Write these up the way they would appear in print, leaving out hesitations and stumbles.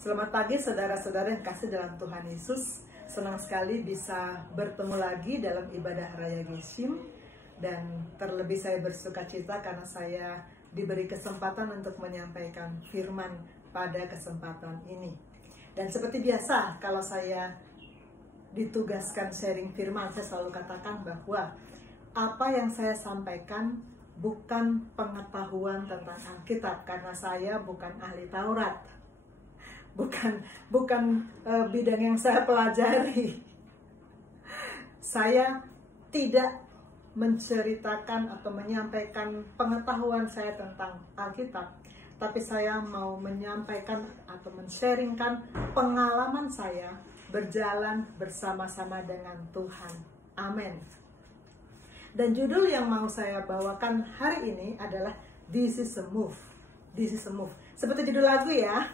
Selamat pagi saudara-saudara yang kasih dalam Tuhan Yesus. Senang sekali bisa bertemu lagi dalam ibadah Raya Gesim. Dan terlebih saya bersuka cita karena saya diberi kesempatan untuk menyampaikan firman pada kesempatan ini. Dan seperti biasa, kalau saya ditugaskan sharing firman, saya selalu katakan bahwa apa yang saya sampaikan bukan pengetahuan tentang Alkitab, karena saya bukan ahli Taurat. Bukan bidang yang saya pelajari. Saya tidak menceritakan atau menyampaikan pengetahuan saya tentang Alkitab, tapi saya mau menyampaikan atau men-sharingkan pengalaman saya berjalan bersama-sama dengan Tuhan. Amin. Dan judul yang mau saya bawakan hari ini adalah This is a Move. This is a Move. Seperti judul lagu ya.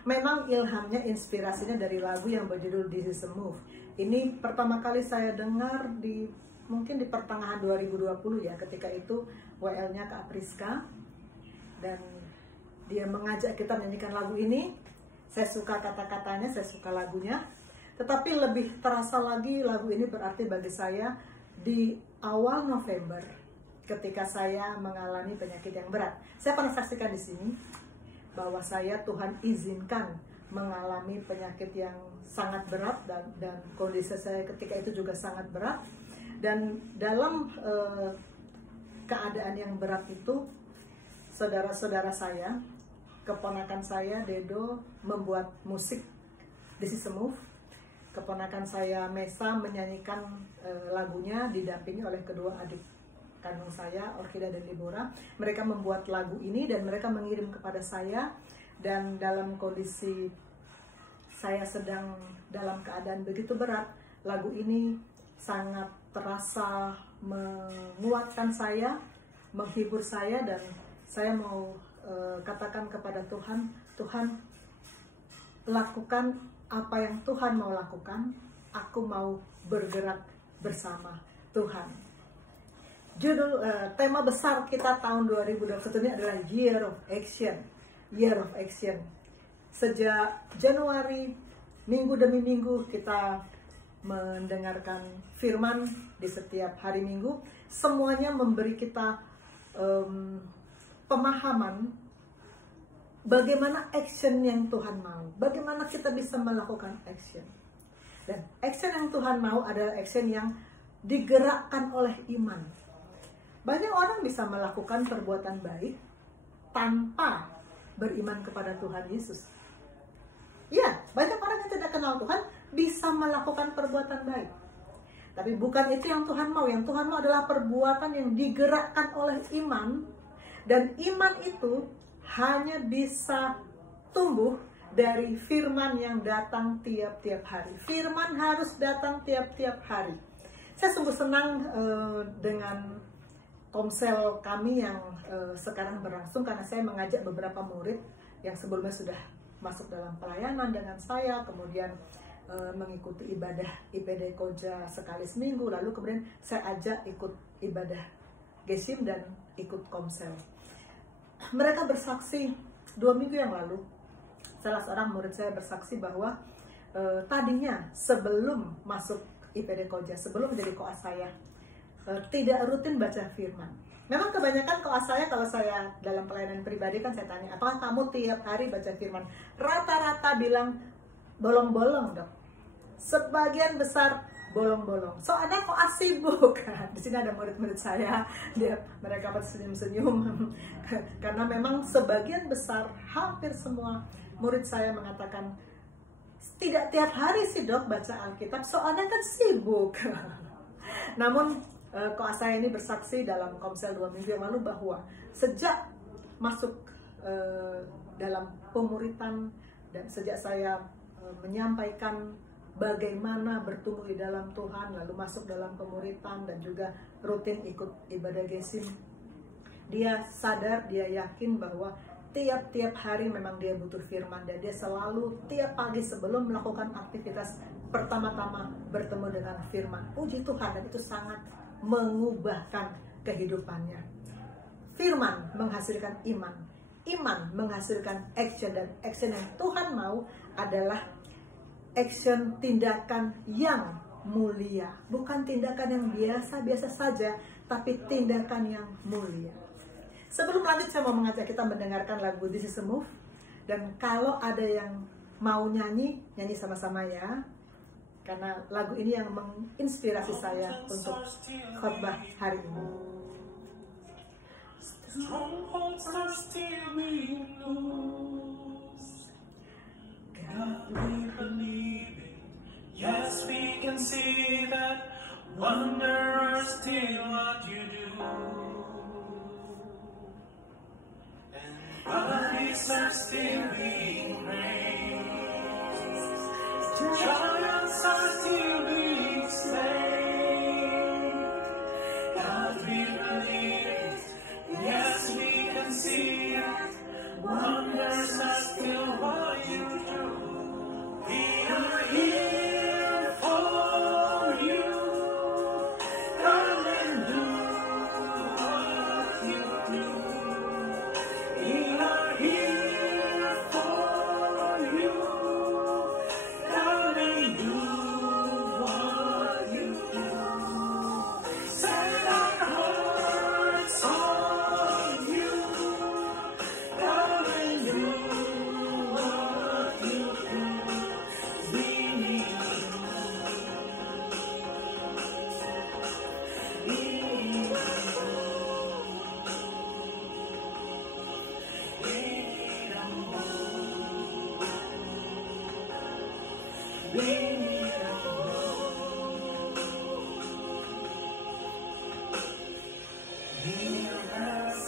Memang ilhamnya, inspirasinya dari lagu yang berjudul This is a Move. Ini pertama kali saya dengar mungkin di pertengahan 2020 ya. Ketika itu WL-nya Kak Priska. Dan dia mengajak kita menyanyikan lagu ini. Saya suka kata-katanya, saya suka lagunya. Tetapi lebih terasa lagi lagu ini berarti bagi saya di awal November ketika saya mengalami penyakit yang berat. Saya pernah saksikan di sini bahwa Tuhan izinkan mengalami penyakit yang sangat berat dan kondisi saya ketika itu juga sangat berat. Dan dalam keadaan yang berat itu, saudara-saudara saya, keponakan saya Dedo membuat musik This is a Move. Keponakan saya Mesa menyanyikan lagunya didampingi oleh kedua adik kandung saya, Orkida dan Deborah. Mereka membuat lagu ini dan mereka mengirim kepada saya. Dan dalam kondisi saya sedang dalam keadaan begitu berat, lagu ini sangat terasa menguatkan saya, menghibur saya. Dan saya mau katakan kepada Tuhan, Tuhan, lakukan apa yang Tuhan mau lakukan. Aku mau bergerak bersama Tuhan. Judul tema besar kita tahun 2021 ini adalah Year of Action. Year of Action. Sejak Januari, minggu demi minggu kita mendengarkan firman di setiap hari Minggu. Semuanya memberi kita pemahaman bagaimana action yang Tuhan mau. Bagaimana kita bisa melakukan action. Dan action yang Tuhan mau adalah action yang digerakkan oleh iman. Banyak orang bisa melakukan perbuatan baik tanpa beriman kepada Tuhan Yesus. Ya, banyak orang yang tidak kenal Tuhan bisa melakukan perbuatan baik. Tapi bukan itu yang Tuhan mau. Yang Tuhan mau adalah perbuatan yang digerakkan oleh iman. Dan iman itu hanya bisa tumbuh dari firman yang datang tiap-tiap hari. Firman harus datang tiap-tiap hari. Saya sungguh senang dengan komsel kami yang sekarang berlangsung, karena saya mengajak beberapa murid yang sebelumnya sudah masuk dalam pelayanan dengan saya, kemudian mengikuti ibadah IPD Koja sekali seminggu, lalu kemudian saya ajak ikut ibadah Gesim dan ikut komsel. Mereka bersaksi 2 minggu yang lalu, salah seorang murid saya bersaksi bahwa tadinya sebelum masuk IPD Koja, sebelum menjadi koas saya, tidak rutin baca firman. Memang kebanyakan koas saya, kalau saya dalam pelayanan pribadi kan saya tanya, apakah kamu tiap hari baca firman? Rata-rata bilang bolong-bolong dok. Sebagian besar bolong-bolong. Soalnya koas sibuk. Di sini ada murid-murid saya, mereka tersenyum-senyum karena memang sebagian besar, hampir semua murid saya mengatakan tidak tiap hari sih dok baca Alkitab, soalnya kan sibuk. Namun koas saya ini bersaksi dalam komsel 2 minggu yang lalu bahwa sejak masuk dalam pemuritan dan sejak saya menyampaikan bagaimana bertumbuh di dalam Tuhan, lalu masuk dalam pemuritan dan juga rutin ikut ibadah Gesim, dia sadar, dia yakin bahwa tiap-tiap hari memang dia butuh firman. Dan dia selalu tiap pagi sebelum melakukan aktivitas pertama-tama bertemu dengan firman. Puji Tuhan, dan itu sangat mengubahkan kehidupannya. Firman menghasilkan iman, iman menghasilkan action, dan action yang Tuhan mau adalah action tindakan yang mulia. Bukan tindakan yang biasa-biasa saja, tapi tindakan yang mulia. Sebelum lanjut, saya mau mengajak kita mendengarkan lagu This Is a Move. Dan kalau ada yang mau nyanyi, nyanyi sama-sama ya. Karena lagu ini yang menginspirasi saya untuk khotbah hari ini. Strongholds are still being loose. God, we believe it. Yes, we can see that wonder is still what you do. And bodies are still being raised. Giants are still being slain. God, we believe it. Yes, we can see it. Wonders are still what you do. We are here for you. Come and do what you do. We are here for you. Come and do what you do. Set our hearts on you. Come and do what you do. We need you. We need you. We need a move. We need a move. Miracles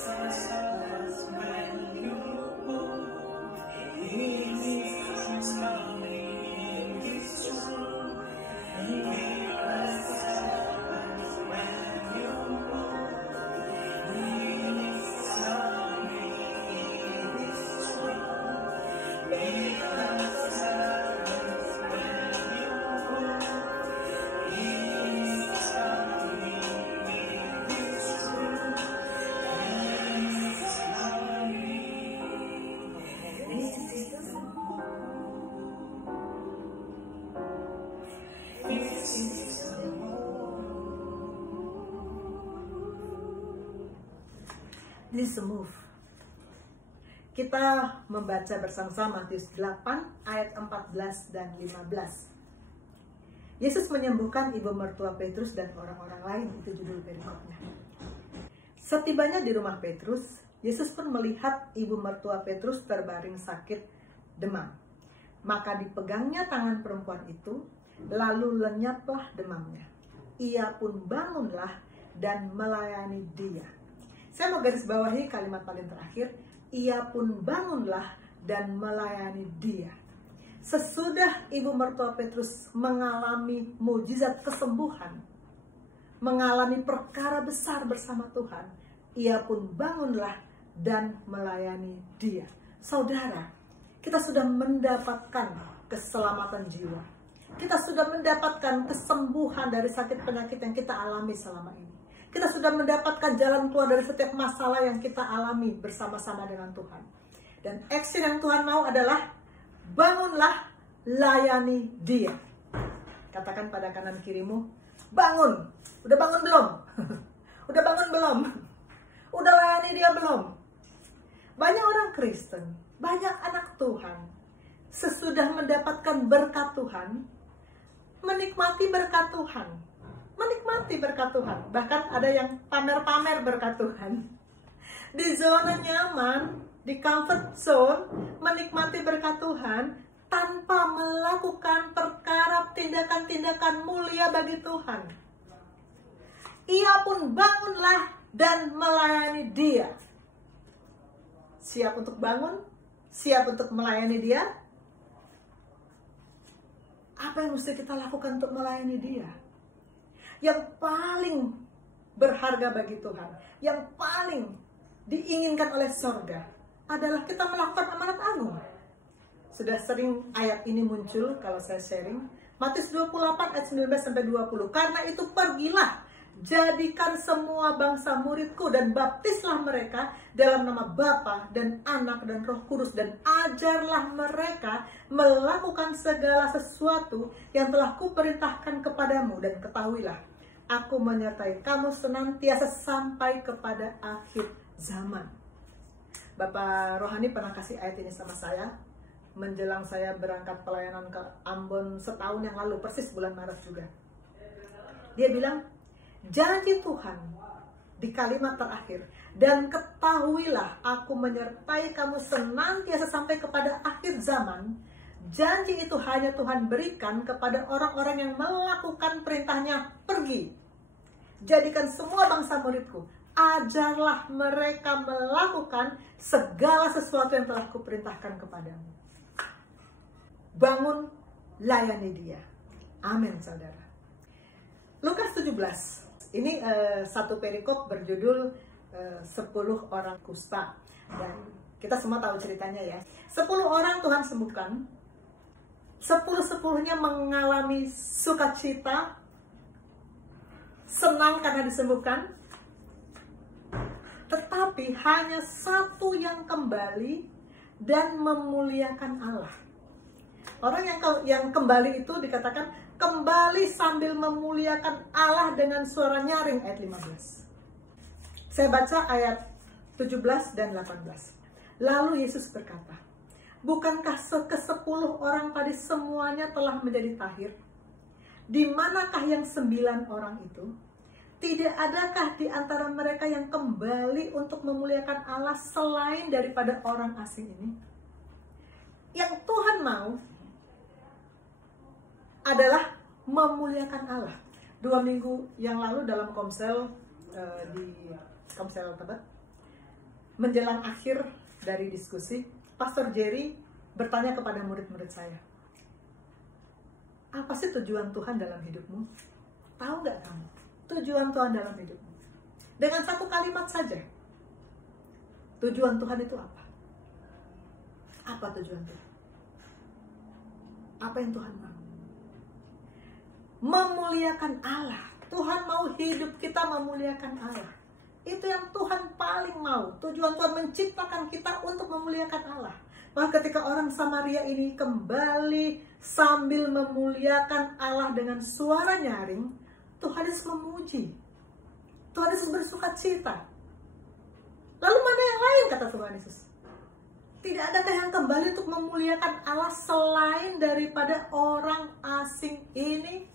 when you move. Healing is coming. It's true. Miracles when you move. Healing is coming. It's true. Miracles when you move. Healing is coming. It's true. Healing is This is a move. Kita membaca bersama-sama Matius 8 ayat 14 dan 15. Yesus menyembuhkan ibu mertua Petrus dan orang-orang lain, itu judul perikopnya. Setibanya di rumah Petrus, Yesus pun melihat ibu mertua Petrus terbaring sakit demam. Maka dipegangnya tangan perempuan itu, lalu lenyaplah demamnya. Ia pun bangunlah dan melayani dia. Saya mau garis bawahi kalimat paling terakhir, ia pun bangunlah dan melayani dia. Sesudah ibu mertua Petrus mengalami mujizat kesembuhan, mengalami perkara besar bersama Tuhan, ia pun bangunlah dan melayani dia. Saudara, kita sudah mendapatkan keselamatan jiwa. Kita sudah mendapatkan kesembuhan dari sakit penyakit yang kita alami selama ini. Kita sudah mendapatkan jalan keluar dari setiap masalah yang kita alami bersama-sama dengan Tuhan. Dan action yang Tuhan mau adalah bangunlah, layani dia. Katakan pada kanan kirimu, bangun. Udah bangun belum? Udah bangun belum? Udah layani dia belum? Banyak orang Kristen, banyak anak Tuhan, sesudah mendapatkan berkat Tuhan, menikmati berkat Tuhan. Menikmati berkat Tuhan. Bahkan ada yang pamer-pamer berkat Tuhan. Di zona nyaman, di comfort zone, menikmati berkat Tuhan tanpa melakukan perkara tindakan-tindakan mulia bagi Tuhan. Ia pun bangunlah dan melayani dia. Siap untuk bangun? Siap untuk melayani dia? Apa yang mesti kita lakukan untuk melayani dia? Yang paling berharga bagi Tuhan, yang paling diinginkan oleh sorga, adalah kita melakukan amanat agung. Sudah sering ayat ini muncul kalau saya sharing. Matius 28 ayat 19-20. Karena itu pergilah Jadikan semua bangsa muridku dan baptislah mereka dalam nama Bapa dan Anak dan Roh Kudus, dan ajarlah mereka melakukan segala sesuatu yang telah kuperintahkan kepadamu, dan ketahuilah aku menyertai kamu senantiasa sampai kepada akhir zaman. Bapak Rohani pernah kasih ayat ini sama saya menjelang saya berangkat pelayanan ke Ambon setahun yang lalu, persis bulan Maret juga. Dia bilang, janji Tuhan di kalimat terakhir, dan ketahuilah aku menyertai kamu senantiasa sampai kepada akhir zaman. Janji itu hanya Tuhan berikan kepada orang-orang yang melakukan perintahnya. Pergi, jadikan semua bangsa muridku, ajarlah mereka melakukan segala sesuatu yang telah kuperintahkan kepadamu. Bangun, layani dia. Amin, saudara. Lukas 17. Ini satu perikop berjudul 10 orang kusta. Dan kita semua tahu ceritanya ya. 10 orang Tuhan sembuhkan. 10-10-nya mengalami sukacita, senang karena disembuhkan. Tetapi hanya satu yang kembali dan memuliakan Allah. Orang yang kembali itu dikatakan kembali sambil memuliakan Allah dengan suara nyaring, ayat 15. Saya baca ayat 17 dan 18. Lalu Yesus berkata, bukankah ke-10 orang tadi semuanya telah menjadi tahir? Di manakah yang 9 orang itu? Tidak adakah di antara mereka yang kembali untuk memuliakan Allah selain daripada orang asing ini? Yang Tuhan mau adalah memuliakan Allah. 2 minggu yang lalu dalam komsel di komsel Tebet, menjelang akhir dari diskusi, Pastor Jerry bertanya kepada murid-murid saya, apa sih tujuan Tuhan dalam hidupmu? Tahu nggak kamu tujuan Tuhan dalam hidupmu? Dengan satu kalimat saja, tujuan Tuhan itu apa? Apa tujuan Tuhan? Apa yang Tuhan mau? Memuliakan Allah. Tuhan mau hidup kita memuliakan Allah. Itu yang Tuhan paling mau. Tujuan Tuhan menciptakan kita untuk memuliakan Allah. Maka ketika orang Samaria ini kembali sambil memuliakan Allah dengan suara nyaring, Tuhan Yesus memuji. Tuhan Yesus bersukacita. Lalu mana yang lain, kata Tuhan Yesus? Tidak adakah yang kembali untuk memuliakan Allah selain daripada orang asing ini?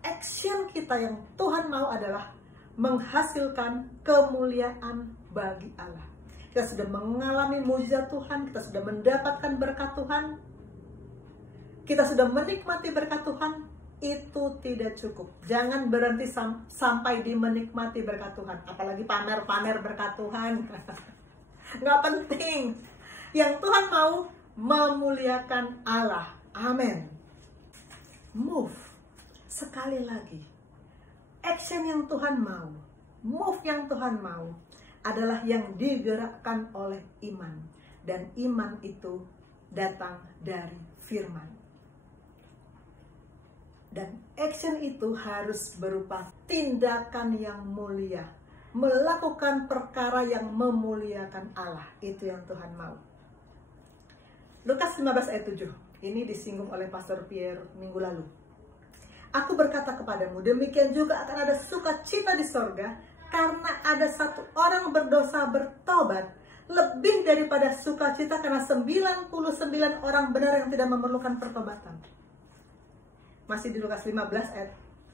Action kita yang Tuhan mau adalah menghasilkan kemuliaan bagi Allah. Kita sudah mengalami mujizat Tuhan, kita sudah mendapatkan berkat Tuhan, kita sudah menikmati berkat Tuhan. Itu tidak cukup. Jangan berhenti sampai di menikmati berkat Tuhan, apalagi pamer-pamer berkat Tuhan. Nggak penting. Yang Tuhan mau memuliakan Allah. Amin. Move. Sekali lagi, action yang Tuhan mau, move yang Tuhan mau adalah yang digerakkan oleh iman. Dan iman itu datang dari firman. Dan action itu harus berupa tindakan yang mulia, melakukan perkara yang memuliakan Allah. Itu yang Tuhan mau. Lukas 15 ayat 7. Ini disinggung oleh Pastor Pierre minggu lalu. Aku berkata kepadamu, demikian juga akan ada sukacita di sorga, karena ada satu orang berdosa bertobat, lebih daripada sukacita karena 99 orang benar yang tidak memerlukan pertobatan. Masih di Lukas 15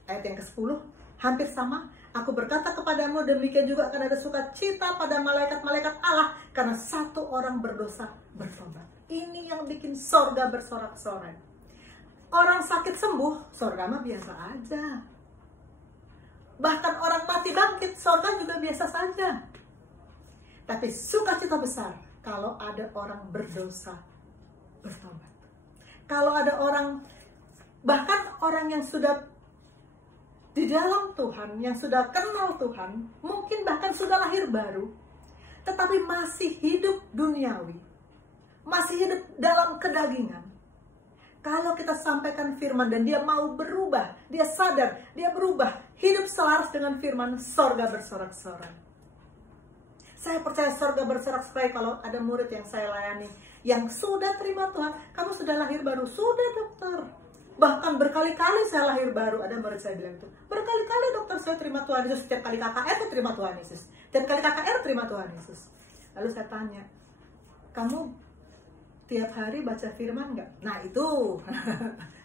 ayat yang ke-10, hampir sama. Aku berkata kepadamu, demikian juga akan ada sukacita pada malaikat-malaikat Allah, karena satu orang berdosa bertobat. Ini yang bikin sorga bersorak-sorai. Orang sakit sembuh, sorga mah biasa aja. Bahkan orang mati bangkit, sorga juga biasa saja. Tapi sukacita besar kalau ada orang berdosa bertobat. Kalau ada orang, bahkan orang yang sudah di dalam Tuhan, yang sudah kenal Tuhan, mungkin bahkan sudah lahir baru, tetapi masih hidup duniawi, masih hidup dalam kedagingan. Kalau kita sampaikan firman dan dia mau berubah, dia sadar, dia berubah, hidup selaras dengan firman, sorga bersorak-sorai. Saya percaya sorga bersorak-sorai kalau ada murid yang saya layani, yang sudah terima Tuhan. Kamu sudah lahir baru, sudah dokter. Bahkan berkali-kali saya lahir baru. Ada murid saya bilang itu, berkali-kali dokter saya terima Tuhan Yesus. Setiap kali KKR saya terima Tuhan Yesus. Setiap kali KKR terima Tuhan Yesus. Lalu saya tanya, kamu tiap hari baca firman nggak? Nah itu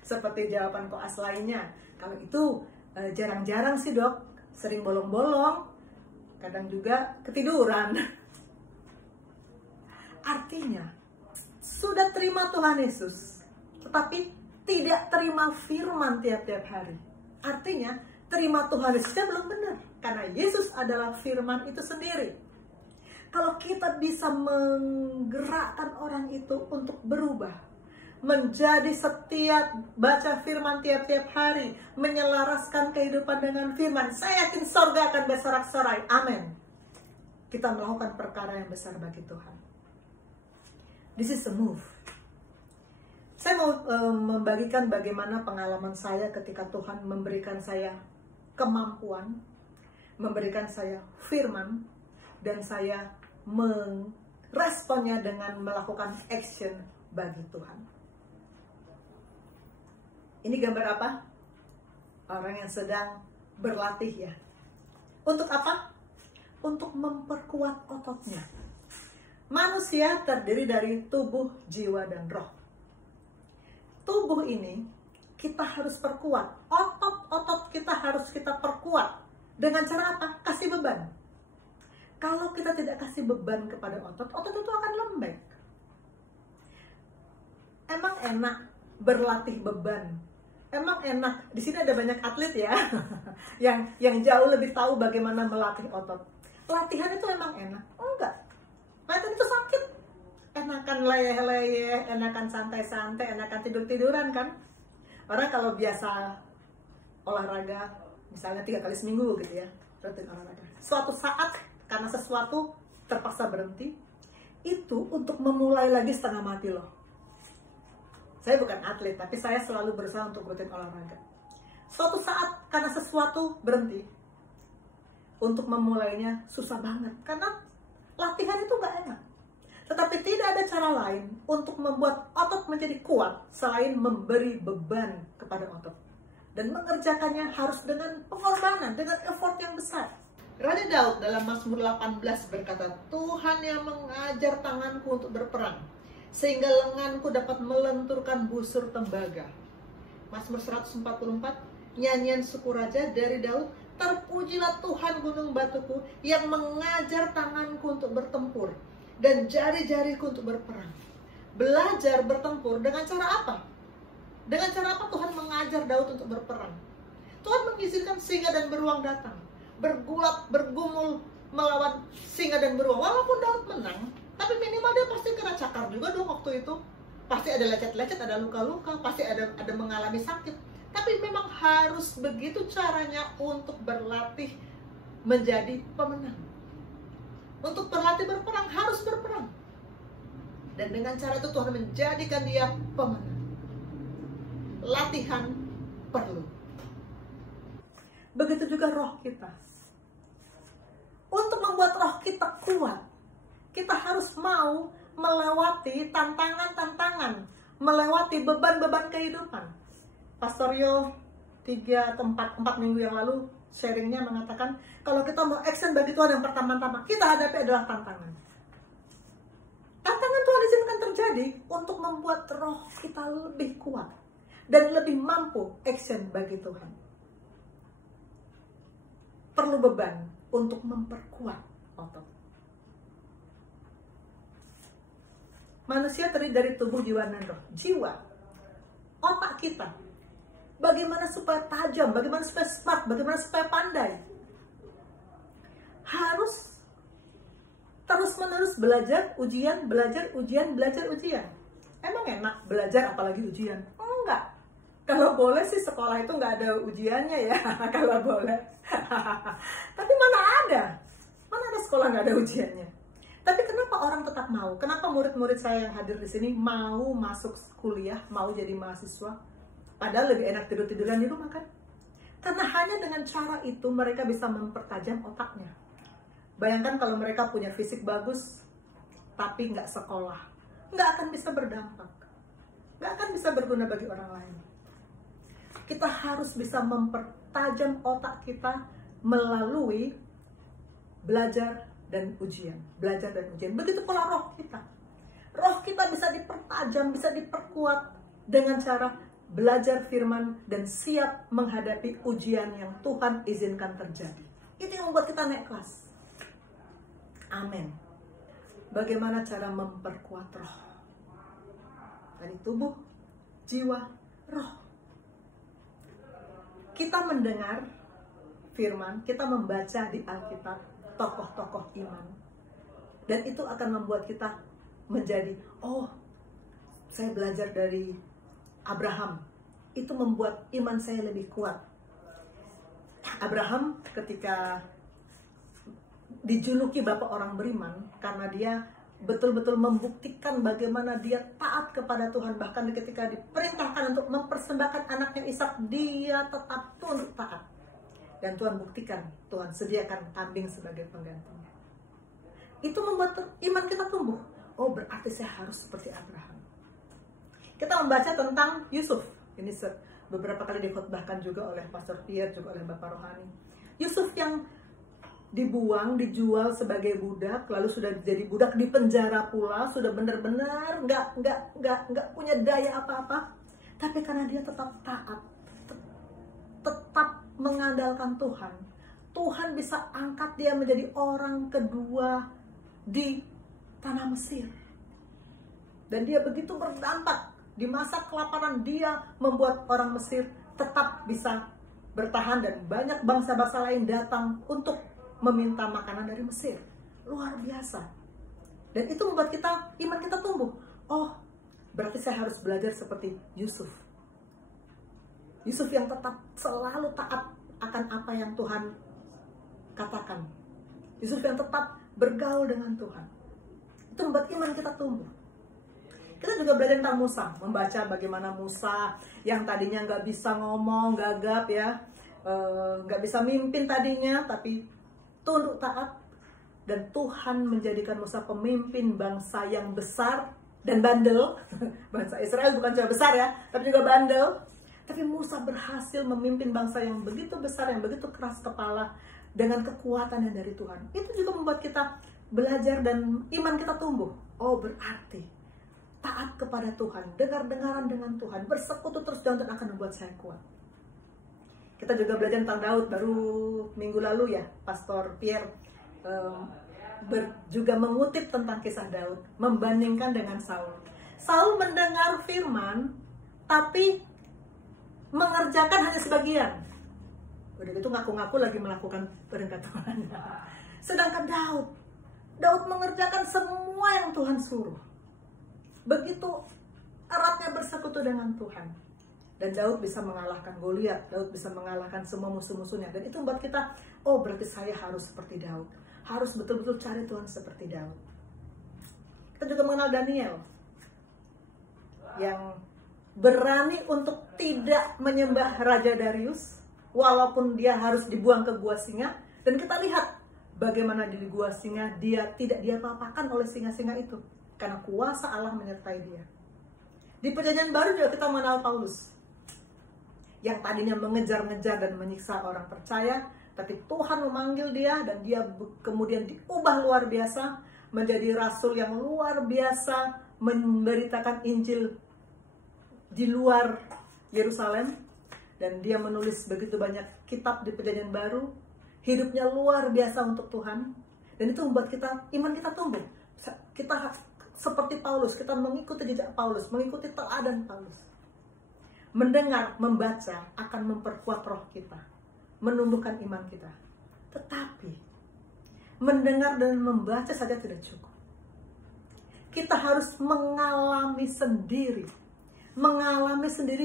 seperti jawaban koas lainnya. Kalau itu jarang-jarang sih dok, sering bolong-bolong, kadang juga ketiduran. Artinya sudah terima Tuhan Yesus, tetapi tidak terima firman tiap-tiap hari. Artinya terima Tuhan Yesusnya belum benar, karena Yesus adalah firman itu sendiri. Kalau kita bisa menggerakkan orang itu untuk berubah, menjadi setia baca firman tiap-tiap hari, menyelaraskan kehidupan dengan firman, saya yakin sorga akan bersorak-sorai. Amin. Kita melakukan perkara yang besar bagi Tuhan. This is a move. Saya mau membagikan bagaimana pengalaman saya ketika Tuhan memberikan saya kemampuan, memberikan saya firman, dan saya meresponnya dengan melakukan action bagi Tuhan. Ini gambar apa? Orang yang sedang berlatih ya. Untuk apa? Untuk memperkuat ototnya. Manusia terdiri dari tubuh, jiwa, dan roh. Tubuh ini kita harus perkuat. Otot-otot kita harus kita perkuat. Dengan cara apa? Kasih beban. Kalau kita tidak kasih beban kepada otot, otot itu akan lembek. Emang enak berlatih beban? Emang enak? Di sini ada banyak atlet ya, yang jauh lebih tahu bagaimana melatih otot. Latihan itu emang enak? Enggak. Latihan itu sakit. Enakan leyeh-leyeh, enakan santai-santai, enakan tidur-tiduran kan? Orang kalau biasa olahraga, misalnya 3 kali seminggu gitu ya, rutin olahraga. Suatu saat karena sesuatu terpaksa berhenti, itu untuk memulai lagi setengah mati loh. Saya bukan atlet, tapi saya selalu berusaha untuk rutin olahraga. Suatu saat karena sesuatu berhenti, untuk memulainya susah banget. Karena latihan itu gak enak. Tetapi tidak ada cara lain untuk membuat otot menjadi kuat selain memberi beban kepada otot. Dan mengerjakannya harus dengan pengorbanan, dengan effort yang besar. Raja Daud dalam Mazmur 18 berkata, Tuhan yang mengajar tanganku untuk berperang, sehingga lenganku dapat melenturkan busur tembaga. Mazmur 144, nyanyian suku raja dari Daud, terpujilah Tuhan gunung batuku yang mengajar tanganku untuk bertempur dan jari-jariku untuk berperang. Belajar bertempur dengan cara apa? Dengan cara apa Tuhan mengajar Daud untuk berperang? Tuhan mengizinkan singa dan beruang datang, bergulat, bergumul melawan singa dan beruang. Walaupun Daud menang, tapi minimal dia pasti kena cakar juga dong waktu itu. Pasti ada lecet-lecet, ada luka-luka, pasti ada mengalami sakit. Tapi memang harus begitu caranya untuk berlatih menjadi pemenang. Untuk berlatih berperang, harus berperang. Dan dengan cara itu Tuhan menjadikan dia pemenang. Latihan perlu. Begitu juga roh kita. Untuk membuat roh kita kuat, kita harus mau melewati tantangan-tantangan, melewati beban-beban kehidupan. Pastor Yo 3 atau 4 minggu yang lalu sharingnya mengatakan, kalau kita mau action bagi Tuhan yang pertama-tama kita hadapi adalah tantangan. Tantangan Tuhan izinkan terjadi untuk membuat roh kita lebih kuat dan lebih mampu action bagi Tuhan. Perlu beban untuk memperkuat otot. Manusia terdiri dari tubuh, jiwa, dan roh. Jiwa, otak kita. Bagaimana supaya tajam, bagaimana supaya smart, bagaimana supaya pandai. Harus terus-menerus belajar, ujian, belajar, ujian, belajar, ujian. Emang enak belajar apalagi ujian? Enggak. Kalau boleh sih sekolah itu nggak ada ujiannya ya, kalau boleh. Tapi mana ada sekolah nggak ada ujiannya. Tapi kenapa orang tetap mau? Kenapa murid-murid saya yang hadir di sini mau masuk kuliah, mau jadi mahasiswa? Padahal lebih enak tidur-tiduran di rumah kan? Karena hanya dengan cara itu mereka bisa mempertajam otaknya. Bayangkan kalau mereka punya fisik bagus, tapi nggak sekolah. Nggak akan bisa berdampak. Nggak akan bisa berguna bagi orang lain. Kita harus bisa mempertajam otak kita melalui belajar dan ujian. Belajar dan ujian. Begitu pula roh kita. Roh kita bisa dipertajam, bisa diperkuat dengan cara belajar firman dan siap menghadapi ujian yang Tuhan izinkan terjadi. Itu yang membuat kita naik kelas. Amin. Bagaimana cara memperkuat roh? Dari tubuh, jiwa, roh. Kita mendengar firman, kita membaca di Alkitab tokoh-tokoh iman. Dan itu akan membuat kita menjadi, oh, saya belajar dari Abraham. Itu membuat iman saya lebih kuat. Abraham ketika dijuluki bapak orang beriman karena dia betul-betul membuktikan bagaimana dia taat kepada Tuhan. Bahkan ketika diperintahkan untuk mempersembahkan anaknya Ishak, dia tetap tunduk taat. Dan Tuhan buktikan, Tuhan sediakan kambing sebagai penggantinya. Itu membuat iman kita tumbuh. Oh, berarti saya harus seperti Abraham. Kita membaca tentang Yusuf. Ini beberapa kali dikhotbahkan juga oleh Pastor Pierre, juga oleh Bapak Rohani. Yusuf yang dibuang, dijual sebagai budak, lalu sudah jadi budak di penjara pula, sudah benar-benar nggak punya daya apa-apa. Tapi karena dia tetap taat, tetap mengandalkan Tuhan, Tuhan bisa angkat dia menjadi orang kedua di tanah Mesir. Dan dia begitu berdampak. Di masa kelaparan dia membuat orang Mesir tetap bisa bertahan dan banyak bangsa-bangsa lain datang untuk meminta makanan dari Mesir. Luar biasa. Dan itu membuat iman kita tumbuh. Oh, berarti saya harus belajar seperti Yusuf. Yusuf yang tetap selalu taat akan apa yang Tuhan katakan. Yusuf yang tetap bergaul dengan Tuhan. Itu membuat iman kita tumbuh. Kita juga belajar tentang Musa, membaca bagaimana Musa yang tadinya nggak bisa ngomong, gagap ya, nggak bisa mimpin tadinya, tapi tunduk taat. Dan Tuhan menjadikan Musa pemimpin bangsa yang besar dan bandel. Bangsa Israel bukan cuma besar ya, tapi juga bandel. Tapi Musa berhasil memimpin bangsa yang begitu besar, yang begitu keras kepala, dengan kekuatan yang dari Tuhan. Itu juga membuat kita belajar dan iman kita tumbuh. Oh, berarti taat kepada Tuhan, dengar-dengaran dengan Tuhan, bersekutu terus dengan Tuhan akan membuat saya kuat. Kita juga belajar tentang Daud, baru minggu lalu ya, Pastor Pierre juga mengutip tentang kisah Daud, membandingkan dengan Saul. Saul mendengar firman, tapi mengerjakan hanya sebagian. Udah gitu ngaku-ngaku lagi melakukan perintah Tuhan. Sedangkan Daud mengerjakan semua yang Tuhan suruh. Begitu eratnya bersekutu dengan Tuhan. Dan Daud bisa mengalahkan Goliat, Daud bisa mengalahkan semua musuh-musuhnya. Dan itu membuat kita, oh berarti saya harus seperti Daud. Harus betul-betul cari Tuhan seperti Daud. Kita juga mengenal Daniel, yang berani untuk tidak menyembah Raja Darius, walaupun dia harus dibuang ke gua singa. Dan kita lihat bagaimana di gua singa dia tidak diapa-apakan oleh singa-singa itu. Karena kuasa Allah menyertai dia. Di Perjanjian Baru juga kita mengenal Paulus, yang tadinya mengejar-ngejar dan menyiksa orang percaya, tapi Tuhan memanggil dia dan dia kemudian diubah luar biasa, menjadi rasul yang luar biasa, memberitakan Injil di luar Yerusalem, dan dia menulis begitu banyak kitab di Perjanjian Baru. Hidupnya luar biasa untuk Tuhan, dan itu membuat iman kita tumbuh. Kita seperti Paulus, kita mengikuti jejak Paulus, mengikuti teladan Paulus. Mendengar, membaca akan memperkuat roh kita, menumbuhkan iman kita. Tetapi mendengar dan membaca saja tidak cukup. Kita harus mengalami sendiri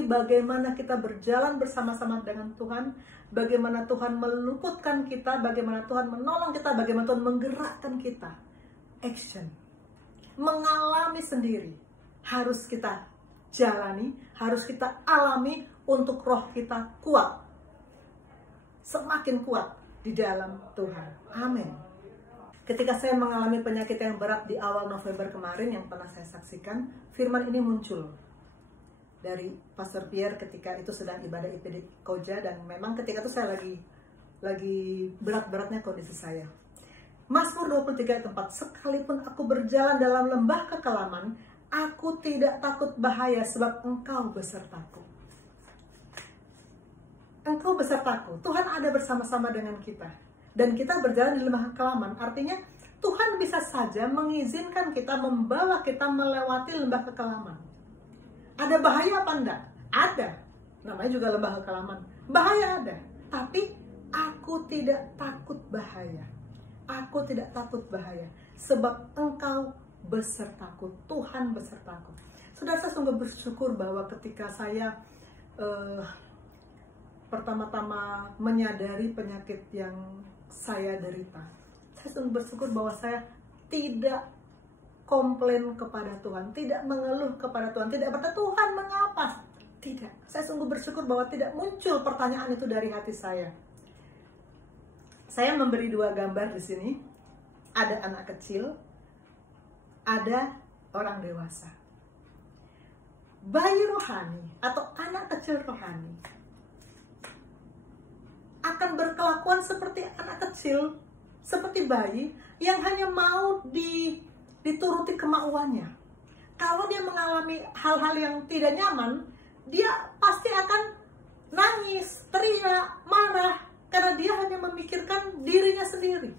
bagaimana kita berjalan bersama-sama dengan Tuhan, bagaimana Tuhan meluputkan kita, bagaimana Tuhan menolong kita, bagaimana Tuhan menggerakkan kita action. Mengalami sendiri. Harus kita jalani, harus kita alami untuk roh kita kuat. Semakin kuat di dalam Tuhan. Amin. Ketika saya mengalami penyakit yang berat di awal November kemarin yang pernah saya saksikan, firman ini muncul dari Pastor Pierre ketika itu sedang ibadah IPD Koja, dan memang ketika itu saya lagi berat-beratnya kondisi saya. Mazmur 23 ayat 4, sekalipun aku berjalan dalam lembah kekelaman, aku tidak takut bahaya sebab Engkau besertaku. Engkau besertaku. Tuhan ada bersama-sama dengan kita. Dan kita berjalan di lembah kekelaman. Artinya Tuhan bisa saja mengizinkan kita, membawa kita melewati lembah kekelaman. Ada bahaya apa enggak? Ada. Namanya juga lembah kekelaman. Bahaya ada. Tapi aku tidak takut bahaya. Aku tidak takut bahaya. Sebab Engkau besertaku. Tuhan besertaku. Saudara, saya sungguh bersyukur bahwa ketika saya pertama-tama menyadari penyakit yang saya derita, saya sungguh bersyukur bahwa saya tidak komplain kepada Tuhan, tidak mengeluh kepada Tuhan, tidak berkata Tuhan mengapa? Tidak. Saya sungguh bersyukur bahwa tidak muncul pertanyaan itu dari hati saya. Saya memberi dua gambar di sini. Ada anak kecil, ada orang dewasa. Bayi rohani atau anak kecil rohani akan berkelakuan seperti anak kecil, seperti bayi yang hanya mau dituruti kemauannya. Kalau dia mengalami hal-hal yang tidak nyaman, dia pasti akan nangis, teriak, marah, karena dia hanya memikirkan dirinya sendiri.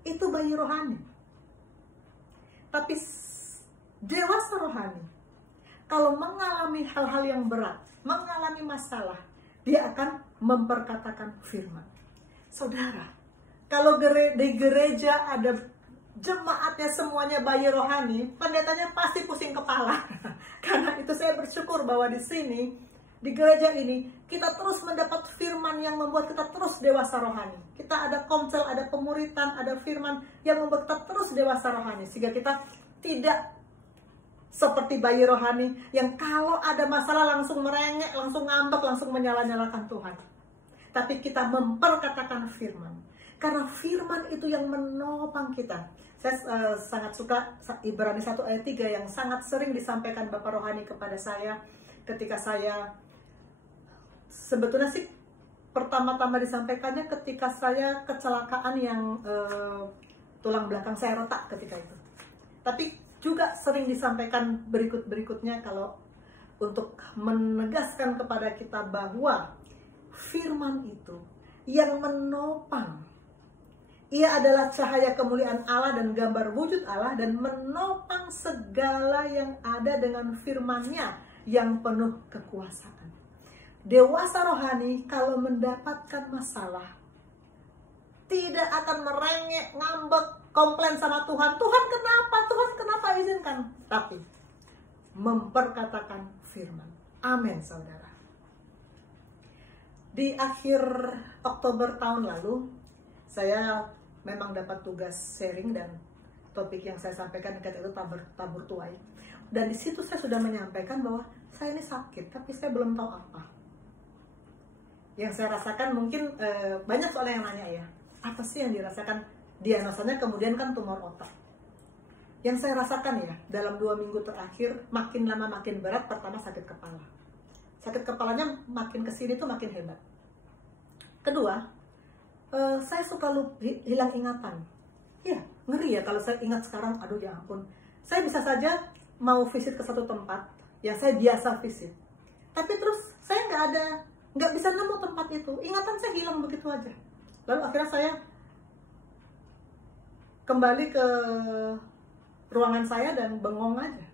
Itu bayi rohani. Tapi dewasa rohani, kalau mengalami hal-hal yang berat, mengalami masalah, dia akan memperkatakan firman. Saudara, kalau di gereja ada jemaatnya semuanya bayi rohani, pendetanya pasti pusing kepala. Karena itu saya bersyukur bahwa di sini, di gereja ini, kita terus mendapat firman yang membuat kita terus dewasa rohani. Kita ada komsel, ada pemuritan, ada firman yang membuat kita terus dewasa rohani. Sehingga kita tidak seperti bayi rohani yang kalau ada masalah langsung merengek, langsung ngambek, langsung menyala-nyalakan Tuhan. Tapi kita memperkatakan firman. Karena firman itu yang menopang kita. Saya sangat suka Ibrani 1 ayat 3 yang sangat sering disampaikan Bapak Rohani kepada saya ketika saya, sebetulnya sih pertama-tama disampaikannya ketika saya kecelakaan yang tulang belakang saya retak ketika itu. Tapi juga sering disampaikan berikut-berikutnya kalau untuk menegaskan kepada kita bahwa firman itu yang menopang. Ia adalah cahaya kemuliaan Allah dan gambar wujud Allah dan menopang segala yang ada dengan firman-Nya yang penuh kekuasaan. Dewasa rohani kalau mendapatkan masalah tidak akan merengek, ngambek, komplain sama Tuhan. Tuhan kenapa izinkan? Tapi memperkatakan firman. Amin, saudara. Di akhir Oktober tahun lalu, saya memang dapat tugas sharing dan topik yang saya sampaikan ketika itu tabur tuai. Dan di situ saya sudah menyampaikan bahwa saya ini sakit, tapi saya belum tahu apa. Yang saya rasakan mungkin banyak soalnya yang nanya ya, apa sih yang dirasakan? Diagnosanya kemudian kan tumor otak. Yang saya rasakan ya, dalam 2 minggu terakhir, makin lama makin berat. Pertama sakit kepala. Sakit kepalanya makin kesini tuh makin hebat. Kedua, saya suka hilang ingatan. Ya, ngeri ya kalau saya ingat sekarang, aduh ya ampun. Saya bisa saja mau visit ke satu tempat yang saya biasa visit. Tapi terus saya nggak bisa nemu tempat itu. Ingatan saya hilang begitu aja. Lalu akhirnya saya kembali ke ruangan saya dan bengong aja.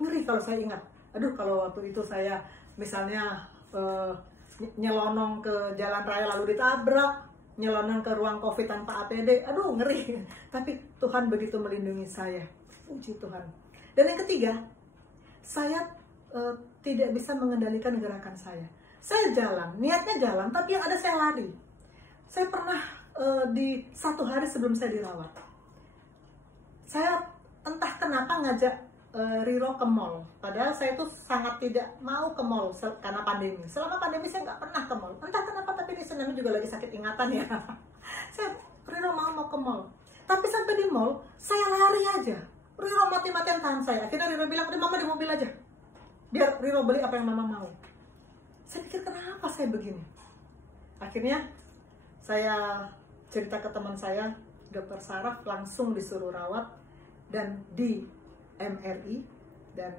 Ngeri kalau saya ingat. Aduh, kalau waktu itu saya misalnya nyelonong ke jalan raya lalu ditabrak, nyelonong ke ruang COVID tanpa APD, aduh ngeri. Tapi Tuhan begitu melindungi saya. Puji Tuhan. Dan yang ketiga, saya tidak bisa mengendalikan gerakan saya. Saya jalan, niatnya jalan, tapi yang ada saya lari. Saya pernah di 1 hari sebelum saya dirawat, saya entah kenapa ngajak Riro ke mall. Padahal saya tuh sangat tidak mau ke mall karena pandemi. Selama pandemi saya nggak pernah ke mall. Entah kenapa, tapi ini Senin juga lagi sakit ingatan ya. Riro mau ke mall. Tapi sampai di mall, saya lari aja. Riro mati-matian tahan saya. Akhirnya Riro bilang, udah mama di mobil aja. Biar Riro beli apa yang mama mau. Saya pikir kenapa saya begini. Akhirnya saya cerita ke teman saya, Dokter Sarah, langsung disuruh rawat dan di MRI, dan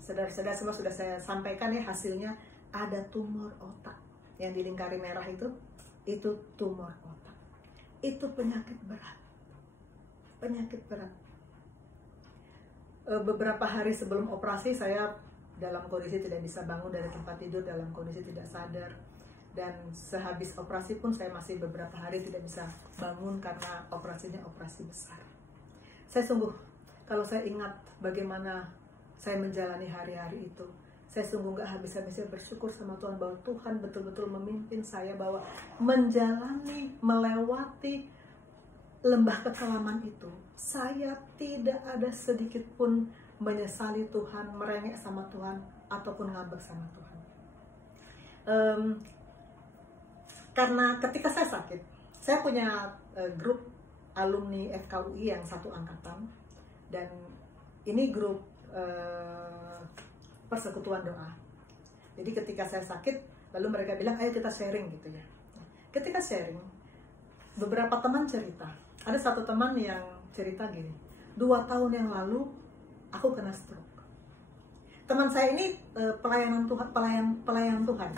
saudara-saudara semua sudah saya sampaikan ya, hasilnya ada tumor otak yang di lingkari merah itu tumor otak. Itu penyakit berat. Beberapa hari sebelum operasi saya dalam kondisi tidak bisa bangun dari tempat tidur, dalam kondisi tidak sadar. Dan sehabis operasi pun saya masih beberapa hari tidak bisa bangun karena operasinya operasi besar. Saya sungguh, kalau saya ingat bagaimana saya menjalani hari-hari itu, saya sungguh gak habis-habisnya bersyukur sama Tuhan bahwa Tuhan betul-betul memimpin saya, bahwa melewati lembah kekelaman itu, saya tidak ada sedikit pun menyesali Tuhan, merengek sama Tuhan, ataupun ngambek sama Tuhan. Karena ketika saya sakit, saya punya grup alumni FKUI yang satu angkatan, dan ini grup persekutuan doa. Jadi ketika saya sakit, lalu mereka bilang, ayo kita sharing gitu ya. Ketika sharing, beberapa teman cerita. Ada satu teman yang cerita gini, 2 tahun yang lalu aku kena stroke. Teman saya ini pelayan Tuhan.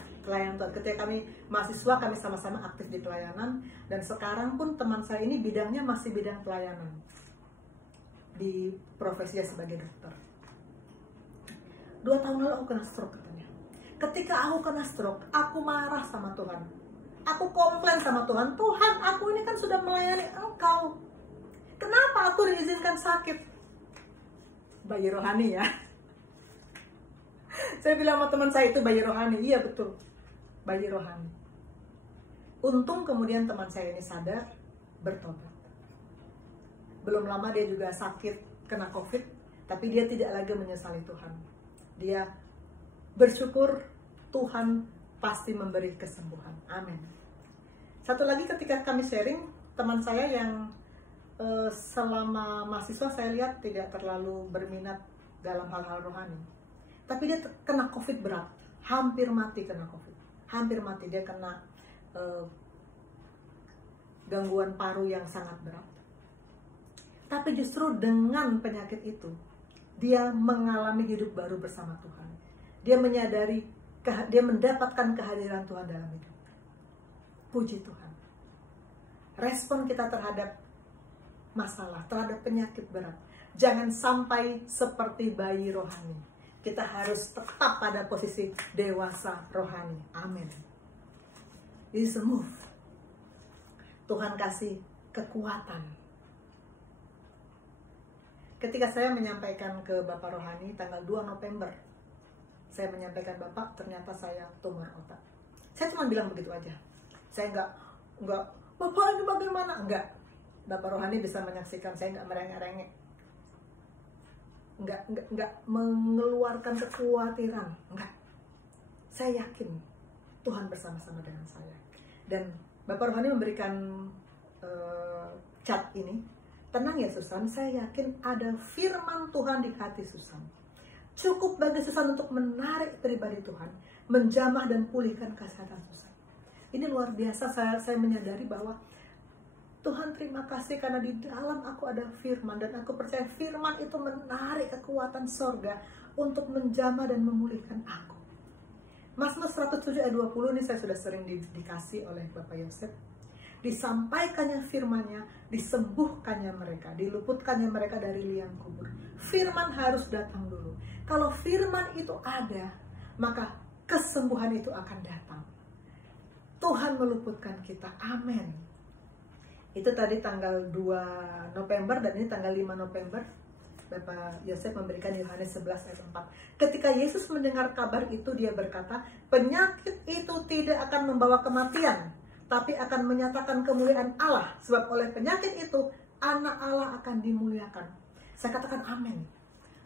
Ketika kami mahasiswa, kami sama-sama aktif di pelayanan, dan sekarang pun teman saya ini bidangnya masih bidang pelayanan di profesinya sebagai dokter. 2 tahun lalu aku kena stroke katanya. Ketika aku kena stroke, aku marah sama Tuhan. Aku komplain sama Tuhan, Tuhan, aku ini kan sudah melayani Engkau. Kenapa aku diizinkan sakit? Bayi rohani ya. Saya bilang sama teman saya, itu bayi rohani. Iya betul, bayi rohani. Untung kemudian teman saya ini sadar, bertobat. Belum lama dia juga sakit, kena COVID, tapi dia tidak lagi menyesali Tuhan. Dia bersyukur Tuhan pasti memberi kesembuhan. Amin. Satu lagi, ketika kami sharing, teman saya yang selama mahasiswa saya lihat tidak terlalu berminat dalam hal-hal rohani, tapi dia kena COVID berat, hampir mati kena COVID, hampir mati. Dia kena gangguan paru yang sangat berat. Tapi justru dengan penyakit itu, dia mengalami hidup baru bersama Tuhan. Dia menyadari, dia mendapatkan kehadiran Tuhan dalam hidup. Puji Tuhan. Respon kita terhadap masalah, terhadap penyakit berat, jangan sampai seperti bayi rohani. Kita harus tetap pada posisi dewasa rohani. Amin. This is a move. Tuhan kasih kekuatan. Ketika saya menyampaikan ke Bapak Rohani tanggal 2 November, saya menyampaikan, Bapak, ternyata saya tumor otak. Saya cuma bilang begitu aja. Saya enggak, Bapak ini bagaimana? Enggak. Bapak Rohani bisa menyaksikan saya enggak merengek-rengek. Enggak mengeluarkan kekhawatiran. Enggak. Saya yakin Tuhan bersama-sama dengan saya. Dan Bapak Rohani memberikan chat ini. Tenang ya Susan, saya yakin ada firman Tuhan di hati Susan. Cukup bagi Susan untuk menarik pribadi Tuhan, menjamah dan pulihkan kesehatan Susan. Ini luar biasa, saya menyadari bahwa Tuhan terima kasih karena di dalam aku ada firman, dan aku percaya firman itu menarik kekuatan sorga untuk menjamah dan memulihkan aku. Mazmur 107 ayat 20 ini saya sudah sering dikasih oleh Bapak Yosef. Disampaikannya firmannya, disembuhkannya mereka, diluputkannya mereka dari liang kubur. Firman harus datang dulu. Kalau firman itu ada, maka kesembuhan itu akan datang. Tuhan meluputkan kita. Amin. Itu tadi tanggal 2 November dan ini tanggal 5 November. Bapak Yosef memberikan Yohanes 11 ayat 4. Ketika Yesus mendengar kabar itu, dia berkata, penyakit itu tidak akan membawa kematian, tapi akan menyatakan kemuliaan Allah. Sebab oleh penyakit itu, anak Allah akan dimuliakan. Saya katakan amin.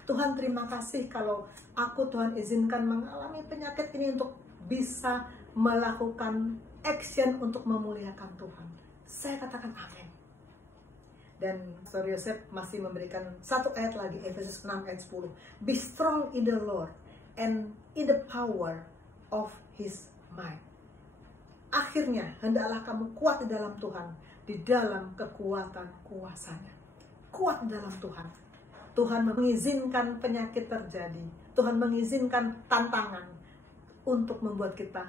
Tuhan, terima kasih kalau aku, Tuhan, izinkan mengalami penyakit ini untuk bisa melakukan action untuk memuliakan Tuhan. Saya katakan amin. Dan Pastor Yosef masih memberikan satu ayat lagi, Efesus 6 ayat 10. Be strong in the Lord and in the power of His might. Akhirnya, hendaklah kamu kuat di dalam Tuhan, di dalam kekuatan kuasanya. Kuat di dalam Tuhan. Tuhan mengizinkan penyakit terjadi. Tuhan mengizinkan tantangan untuk membuat kita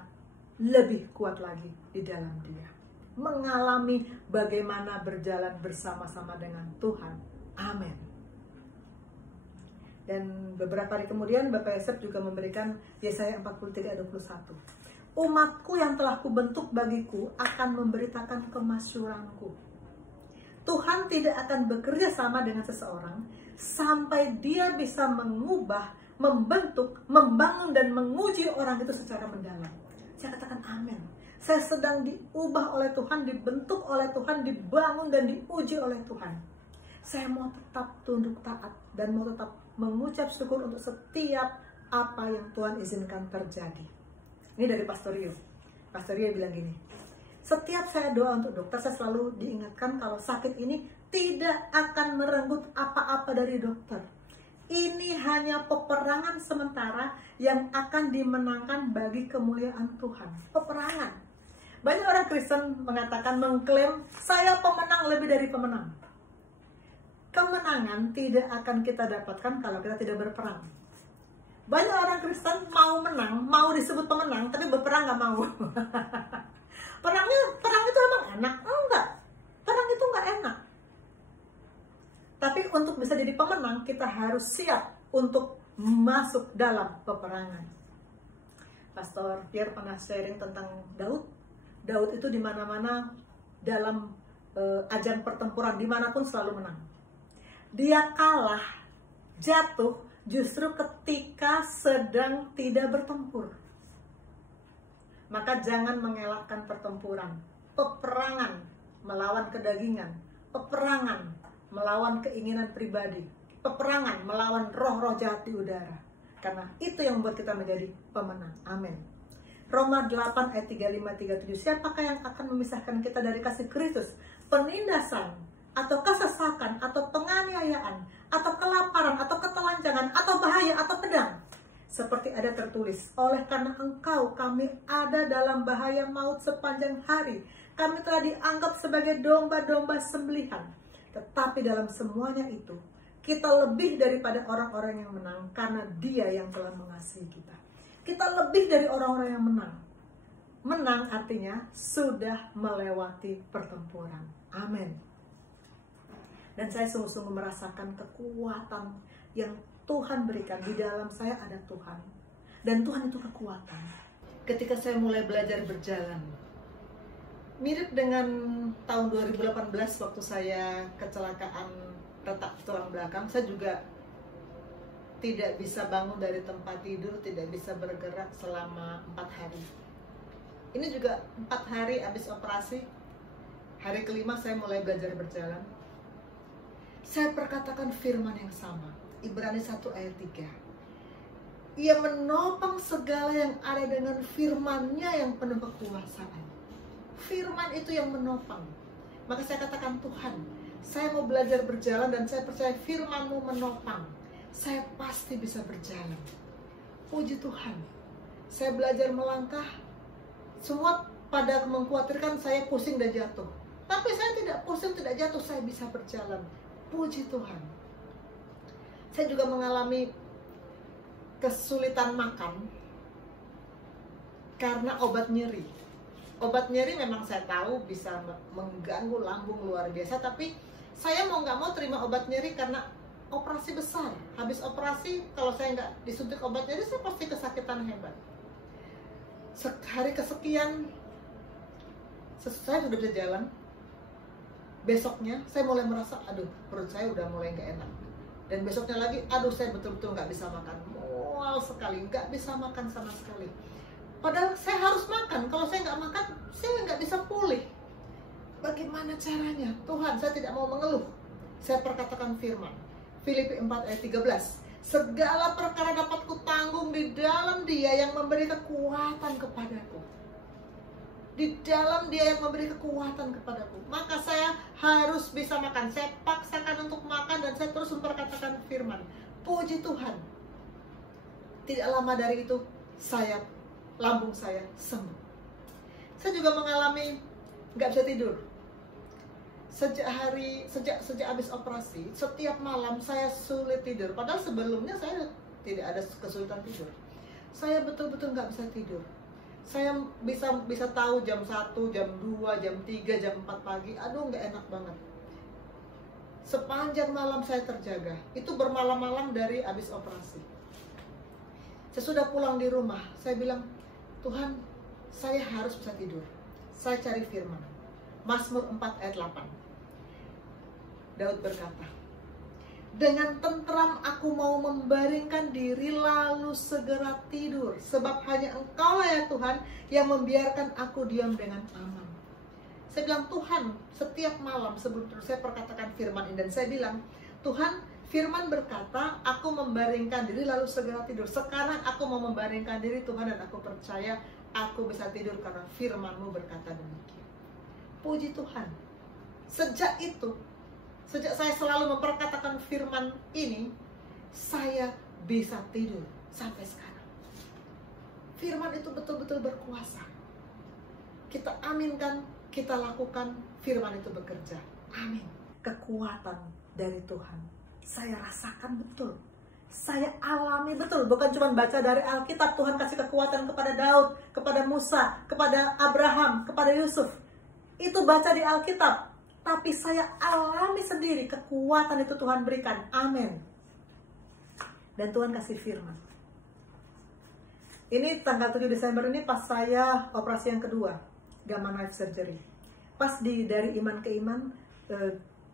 lebih kuat lagi di dalam Dia. Mengalami bagaimana berjalan bersama-sama dengan Tuhan. Amin. Dan beberapa hari kemudian Bapak Yosef juga memberikan Yesaya 43 ayat 21. Umatku yang telah kubentuk bagiku akan memberitakan kemasyuranku. Tuhan tidak akan bekerja sama dengan seseorang sampai dia bisa mengubah, membentuk, membangun dan menguji orang itu secara mendalam. Saya katakan amin. Saya sedang diubah oleh Tuhan, dibentuk oleh Tuhan, dibangun dan diuji oleh Tuhan. Saya mau tetap tunduk taat dan mau tetap mengucap syukur untuk setiap apa yang Tuhan izinkan terjadi. Ini dari Pastor Rio. Pastor Rio bilang gini, setiap saya doa untuk dokter, saya selalu diingatkan kalau sakit ini tidak akan merenggut apa-apa dari dokter. Ini hanya peperangan sementara yang akan dimenangkan bagi kemuliaan Tuhan. Peperangan. Banyak orang Kristen mengatakan, mengklaim, saya pemenang lebih dari pemenang. Kemenangan tidak akan kita dapatkan kalau kita tidak berperang. Banyak orang Kristen mau menang, mau disebut pemenang, tapi berperang gak mau. Perang itu emang enak? Enggak. Perang itu enggak enak. Tapi untuk bisa jadi pemenang, kita harus siap untuk masuk dalam peperangan. Pastor Pierre pernah sharing tentang Daud. Daud itu di mana-mana dalam ajang pertempuran, dimanapun selalu menang. Dia kalah, jatuh, justru ketika sedang tidak bertempur. Maka jangan mengelakkan pertempuran. Peperangan melawan kedagingan. Peperangan melawan keinginan pribadi. Peperangan melawan roh-roh jahat di udara. Karena itu yang membuat kita menjadi pemenang. Amin. Roma 8 ayat 35-37. Siapakah yang akan memisahkan kita dari kasih Kristus? Penindasan, atau kesesakan, atau penganiayaan, atau kelaparan, atau ketelanjangan, atau bahaya, atau pedang. Seperti ada tertulis, oleh karena engkau kami ada dalam bahaya maut sepanjang hari. Kami telah dianggap sebagai domba-domba sembelihan. Tetapi dalam semuanya itu, kita lebih daripada orang-orang yang menang, karena Dia yang telah mengasihi kita. Kita lebih dari orang-orang yang menang. Menang artinya sudah melewati pertempuran. Amin. Dan saya sungguh-sungguh merasakan kekuatan yang Tuhan berikan. Di dalam saya ada Tuhan. Dan Tuhan itu kekuatan. Ketika saya mulai belajar berjalan, mirip dengan tahun 2018 waktu saya kecelakaan retak tulang belakang, saya juga tidak bisa bangun dari tempat tidur, tidak bisa bergerak selama 4 hari. Ini juga 4 hari habis operasi. Hari kelima saya mulai belajar berjalan. Saya perkatakan firman yang sama, Ibrani 1 ayat 3. Ia menopang segala yang ada dengan firman-Nya yang penuh kekuasaan. Firman itu yang menopang. Maka saya katakan, Tuhan, saya mau belajar berjalan dan saya percaya firman-Mu menopang. Saya pasti bisa berjalan. Puji Tuhan. Saya belajar melangkah. Semua pada mengkhawatirkan saya pusing dan jatuh. Tapi saya tidak pusing, tidak jatuh. Saya bisa berjalan. Puji Tuhan. Saya juga mengalami kesulitan makan karena obat nyeri. Obat nyeri memang saya tahu bisa mengganggu lambung luar biasa. Tapi saya mau nggak mau terima obat nyeri karena operasi besar. Habis operasi, kalau saya nggak disuntik obat nyeri, saya pasti kesakitan hebat. Hari kesekian, saya sudah bisa jalan. Besoknya, saya mulai merasa, aduh, perut saya udah mulai nggak enak. Dan besoknya lagi, aduh, saya betul-betul nggak bisa makan. Mual sekali, nggak bisa makan sama sekali. Padahal saya harus makan. Kalau saya nggak makan, saya nggak bisa pulih. Bagaimana caranya? Tuhan, saya tidak mau mengeluh. Saya perkatakan firman. Filipi 4 ayat 13. Segala perkara dapat kutanggung di dalam Dia yang memberi kekuatan kepadaku. Di dalam Dia yang memberi kekuatan kepadaku. Maka saya harus bisa makan. Saya paksakan untuk makan dan saya terus memperkatakan firman. Puji Tuhan. Tidak lama dari itu lambung saya sembuh. Saya juga mengalami nggak bisa tidur. Sejak habis operasi, setiap malam saya sulit tidur. Padahal sebelumnya saya tidak ada kesulitan tidur. Saya betul-betul nggak bisa tidur. Saya bisa tahu jam 1, jam 2, jam 3, jam 4 pagi. Aduh, nggak enak banget. Sepanjang malam saya terjaga. Itu bermalam-malam dari habis operasi. Sesudah pulang di rumah, saya bilang, Tuhan, saya harus bisa tidur. Saya cari firman. Mazmur 4 ayat 8. Daud berkata, dengan tentram aku mau membaringkan diri lalu segera tidur. Sebab hanya Engkau ya Tuhan yang membiarkan aku diam dengan aman. Saya bilang, Tuhan, setiap malam sebelum tidur saya perkatakan firman ini. Dan saya bilang, Tuhan, firman berkata, aku membaringkan diri lalu segera tidur. Sekarang aku mau membaringkan diri Tuhan dan aku percaya aku bisa tidur karena firman-Mu berkata demikian. Puji Tuhan. Sejak saya selalu memperkatakan firman ini, saya bisa tidur sampai sekarang. Firman itu betul-betul berkuasa. Kita aminkan, kita lakukan, firman itu bekerja. Amin. Kekuatan dari Tuhan saya rasakan betul. Saya alami betul. Bukan cuma baca dari Alkitab, Tuhan kasih kekuatan kepada Daud, kepada Musa, kepada Abraham, kepada Yusuf. Itu baca di Alkitab. Tapi saya alami sendiri kekuatan itu Tuhan berikan. Amin. Dan Tuhan kasih firman. Ini tanggal 7 Desember ini pas saya operasi yang kedua. Gamma knife surgery. Pas dari iman ke iman,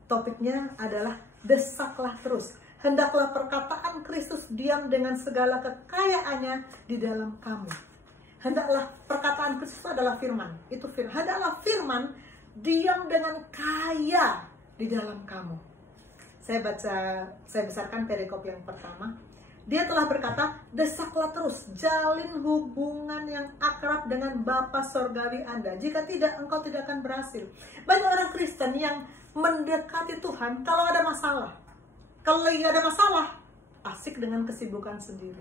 topiknya adalah desaklah terus. Hendaklah perkataan Kristus diam dengan segala kekayaannya di dalam kamu. Hendaklah perkataan Kristus adalah firman. Itu firman. Hendaklah firman diam dengan kaya di dalam kamu. Saya besarkan perikop yang pertama. Dia telah berkata, desaklah terus, jalin hubungan yang akrab dengan Bapa Sorgawi Anda. Jika tidak, engkau tidak akan berhasil. Banyak orang Kristen yang mendekati Tuhan kalau ada masalah. Kalau lagi ada masalah, asik dengan kesibukan sendiri.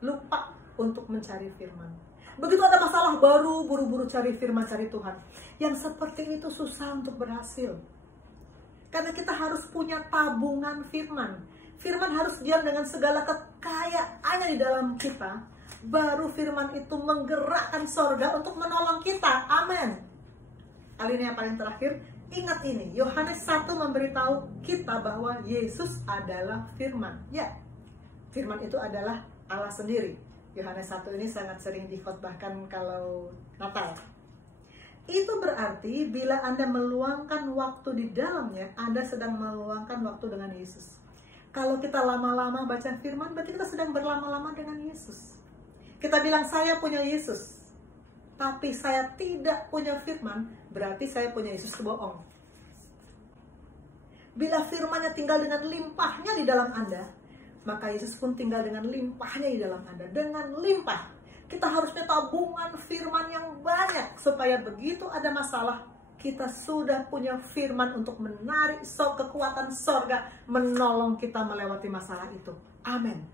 Lupa untuk mencari firman. Begitu ada masalah, baru buru-buru cari firman, cari Tuhan. Yang seperti itu susah untuk berhasil. Karena kita harus punya tabungan firman. Firman harus diam dengan segala kekayaannya di dalam kita. Baru firman itu menggerakkan sorga untuk menolong kita. Amin. Alinea paling terakhir, ingat ini. Yohanes 1 memberitahu kita bahwa Yesus adalah firman. Ya, firman itu adalah Allah sendiri. Yohanes 1 ini sangat sering dikhotbahkan kalau Natal. Itu berarti bila Anda meluangkan waktu di dalamnya, Anda sedang meluangkan waktu dengan Yesus. Kalau kita lama-lama baca firman, berarti kita sedang berlama-lama dengan Yesus. Kita bilang saya punya Yesus, tapi saya tidak punya firman, berarti saya punya Yesus bohong. Bila firmannya tinggal dengan limpahnya di dalam Anda, maka Yesus pun tinggal dengan limpahnya di dalam Anda. Dengan limpah. Kita harus punya tabungan firman yang banyak. Supaya begitu ada masalah, kita sudah punya firman untuk menarik kekuatan sorga. Menolong kita melewati masalah itu. Amin.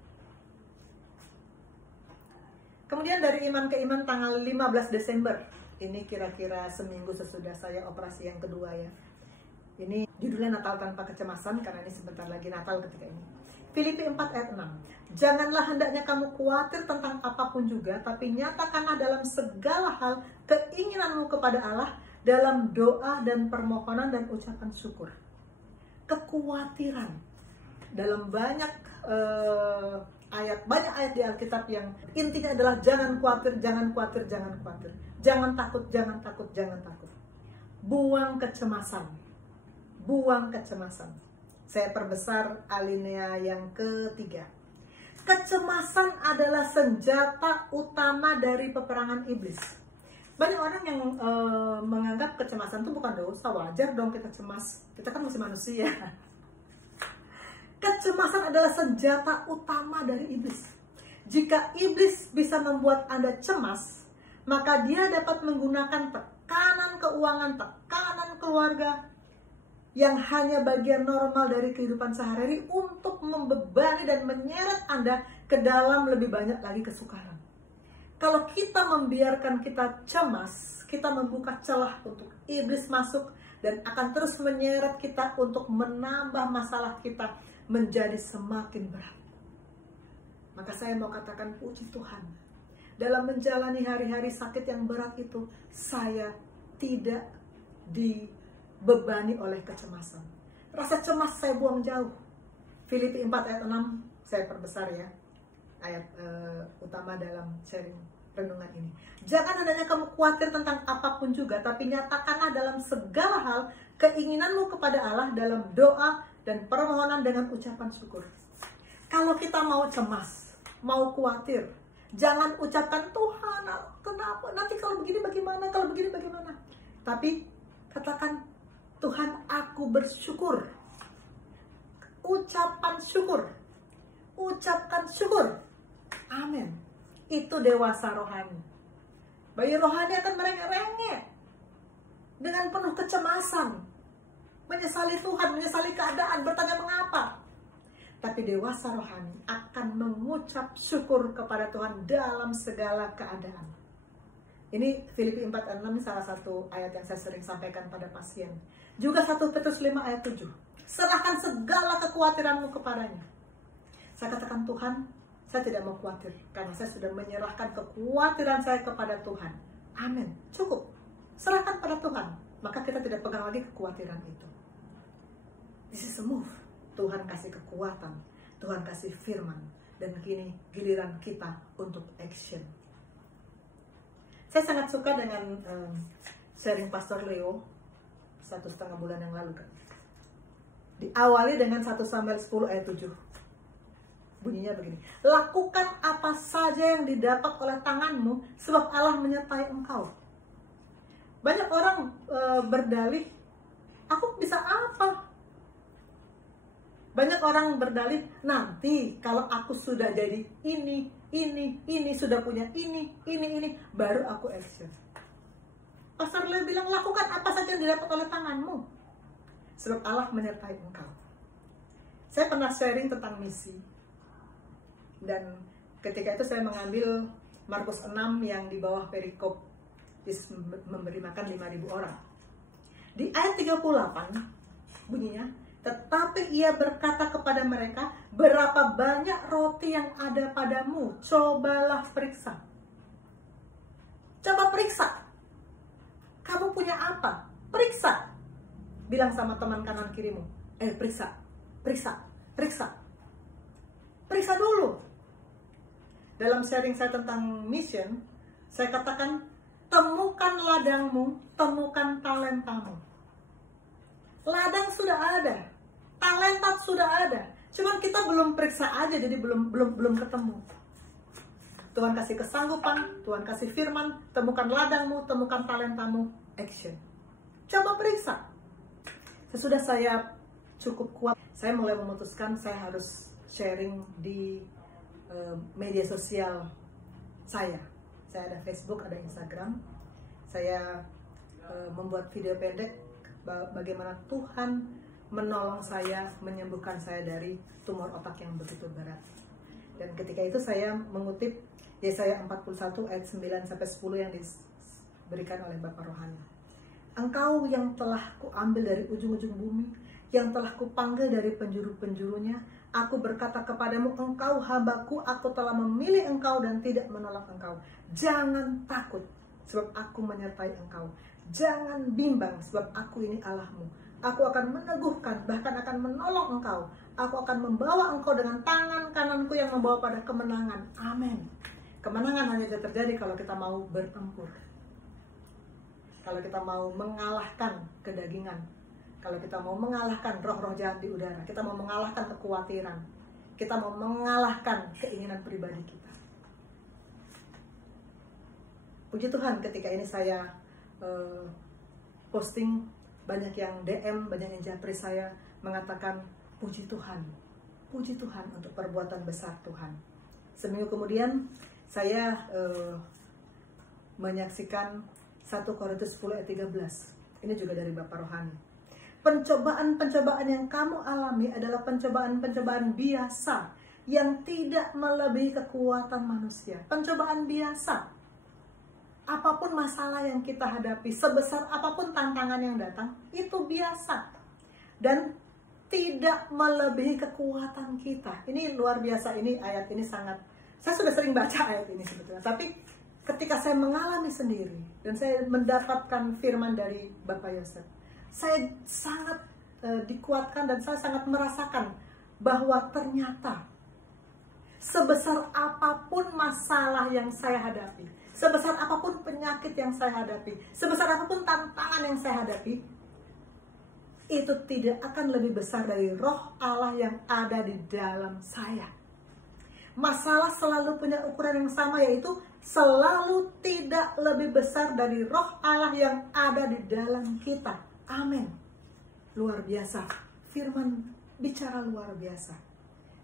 Kemudian dari iman ke iman tanggal 15 Desember. Ini kira-kira seminggu sesudah saya operasi yang kedua ya. Ini judulnya Natal Tanpa Kecemasan. Karena ini sebentar lagi Natal ketika ini. Filipi 4 ayat 6. Janganlah hendaknya kamu khawatir tentang apapun juga, tapi nyatakanlah dalam segala hal keinginanmu kepada Allah dalam doa dan permohonan dan ucapan syukur. Kekhawatiran. Dalam banyak ayat di Alkitab yang intinya adalah jangan khawatir, jangan khawatir, jangan khawatir. Jangan takut, jangan takut, jangan takut. Buang kecemasan. Buang kecemasan. Saya perbesar alinea yang ketiga. Kecemasan adalah senjata utama dari peperangan iblis. Banyak orang yang menganggap kecemasan itu bukan dosa. Wajar dong kita cemas. Kita kan masih manusia. Kecemasan adalah senjata utama dari iblis. Jika iblis bisa membuat Anda cemas, maka dia dapat menggunakan tekanan keuangan, tekanan keluarga, yang hanya bagian normal dari kehidupan sehari-hari untuk membebani dan menyeret Anda ke dalam lebih banyak lagi kesukaran. Kalau kita membiarkan kita cemas, kita membuka celah untuk iblis masuk dan akan terus menyeret kita untuk menambah masalah kita menjadi semakin berat. Maka saya mau katakan puji Tuhan. Dalam menjalani hari-hari sakit yang berat itu, saya tidak dibebani oleh kecemasan. Rasa cemas saya buang jauh. Filipi 4 ayat 6, saya perbesar ya. Ayat utama dalam sharing renungan ini. Jangan hendaknya kamu khawatir tentang apapun juga, tapi nyatakanlah dalam segala hal keinginanmu kepada Allah dalam doa dan permohonan dengan ucapan syukur. Kalau kita mau cemas, mau khawatir, jangan ucapkan Tuhan, kenapa? Nanti kalau begini bagaimana? Kalau begini bagaimana? Tapi katakan, Tuhan, aku bersyukur. Ucapan syukur. Ucapkan syukur. Amin. Itu dewasa rohani. Bayi rohani akan merengek-rengek dengan penuh kecemasan, menyesali Tuhan, menyesali keadaan, bertanya mengapa. Tapi dewasa rohani akan mengucap syukur kepada Tuhan dalam segala keadaan. Ini Filipi 4 ayat 6 salah satu ayat yang saya sering sampaikan pada pasien. Juga 1 Petrus 5 ayat 7. Serahkan segala kekhawatiranmu kepadanya. Saya katakan, Tuhan, saya tidak mau khawatir karena saya sudah menyerahkan kekhawatiran saya kepada Tuhan. Amin. Cukup. Serahkan pada Tuhan. Maka kita tidak pegang lagi kekhawatiran itu. This is a move. Tuhan kasih kekuatan, Tuhan kasih firman, dan kini giliran kita untuk action. Saya sangat suka dengan sharing Pastor Leo 1,5 bulan yang lalu kan. Diawali dengan 1 Samuel 10 ayat 7. Bunyinya begini. Lakukan apa saja yang didapat oleh tanganmu, sebab Allah menyertai engkau. Banyak orang berdalih, aku bisa apa? Banyak orang berdalih, nanti kalau aku sudah jadi ini, sudah punya ini, baru aku action. Pastor Leo bilang, lakukan apa saja yang didapat oleh tanganmu, sebab Allah menyertai engkau. Saya pernah sharing tentang misi, dan ketika itu saya mengambil Markus 6 yang di bawah perikop Yesus memberi makan 5.000 orang. Di ayat 38 bunyinya, tetapi ia berkata kepada mereka, berapa banyak roti yang ada padamu? Cobalah periksa. Coba periksa. Kamu punya apa? Periksa. Bilang sama teman kanan kirimu, periksa. Periksa dulu. Dalam sharing saya tentang mission, saya katakan, temukan ladangmu, temukan talentamu. Ladang sudah ada, talenta sudah ada, cuman kita belum periksa aja, jadi belum ketemu. Tuhan kasih kesanggupan, Tuhan kasih firman, temukan ladangmu, temukan talentamu, action. Coba periksa. Sesudah saya cukup kuat, saya mulai memutuskan saya harus sharing di media sosial saya. Saya ada Facebook, ada Instagram. Saya membuat video pendek bagaimana Tuhan menolong saya, menyembuhkan saya dari tumor otak yang begitu berat. Dan ketika itu saya mengutip Yesaya 41 ayat 9-10 yang diberikan oleh Bapak Rohani. Engkau yang telah kuambil dari ujung-ujung bumi, yang telah kupanggil dari penjuru-penjurunya, aku berkata kepadamu, engkau hambaku, aku telah memilih engkau dan tidak menolak engkau. Jangan takut, sebab aku menyertai engkau. Jangan bimbang, sebab aku ini Allahmu. Aku akan meneguhkan, bahkan akan menolong engkau. Aku akan membawa engkau dengan tangan kananku yang membawa pada kemenangan. Amin. Kemenangan hanya terjadi kalau kita mau bertempur. Kalau kita mau mengalahkan kedagingan. Kalau kita mau mengalahkan roh-roh jahat di udara. Kita mau mengalahkan kekhawatiran. Kita mau mengalahkan keinginan pribadi kita. Puji Tuhan, ketika ini saya posting, banyak yang DM, banyak yang japri saya mengatakan, puji Tuhan, puji Tuhan untuk perbuatan besar Tuhan. Seminggu kemudian saya menyaksikan 1 Korintus 10 ayat 13. Ini juga dari Bapak Rohani. Pencobaan-pencobaan yang kamu alami adalah pencobaan-pencobaan biasa yang tidak melebihi kekuatan manusia. Pencobaan biasa. Apapun masalah yang kita hadapi, sebesar apapun tantangan yang datang, itu biasa. Dan tidak melebihi kekuatan kita. Ini luar biasa, ini ayat ini sangat, saya sudah sering baca ayat ini sebetulnya. Tapi ketika saya mengalami sendiri, dan saya mendapatkan firman dari Bapak Yosef, saya sangat dikuatkan dan saya sangat merasakan bahwa ternyata sebesar apapun masalah yang saya hadapi, sebesar apapun penyakit yang saya hadapi, sebesar apapun tantangan yang saya hadapi, itu tidak akan lebih besar dari roh Allah yang ada di dalam saya. Masalah selalu punya ukuran yang sama, yaitu selalu tidak lebih besar dari roh Allah yang ada di dalam kita. Amin. Luar biasa. Firman bicara luar biasa.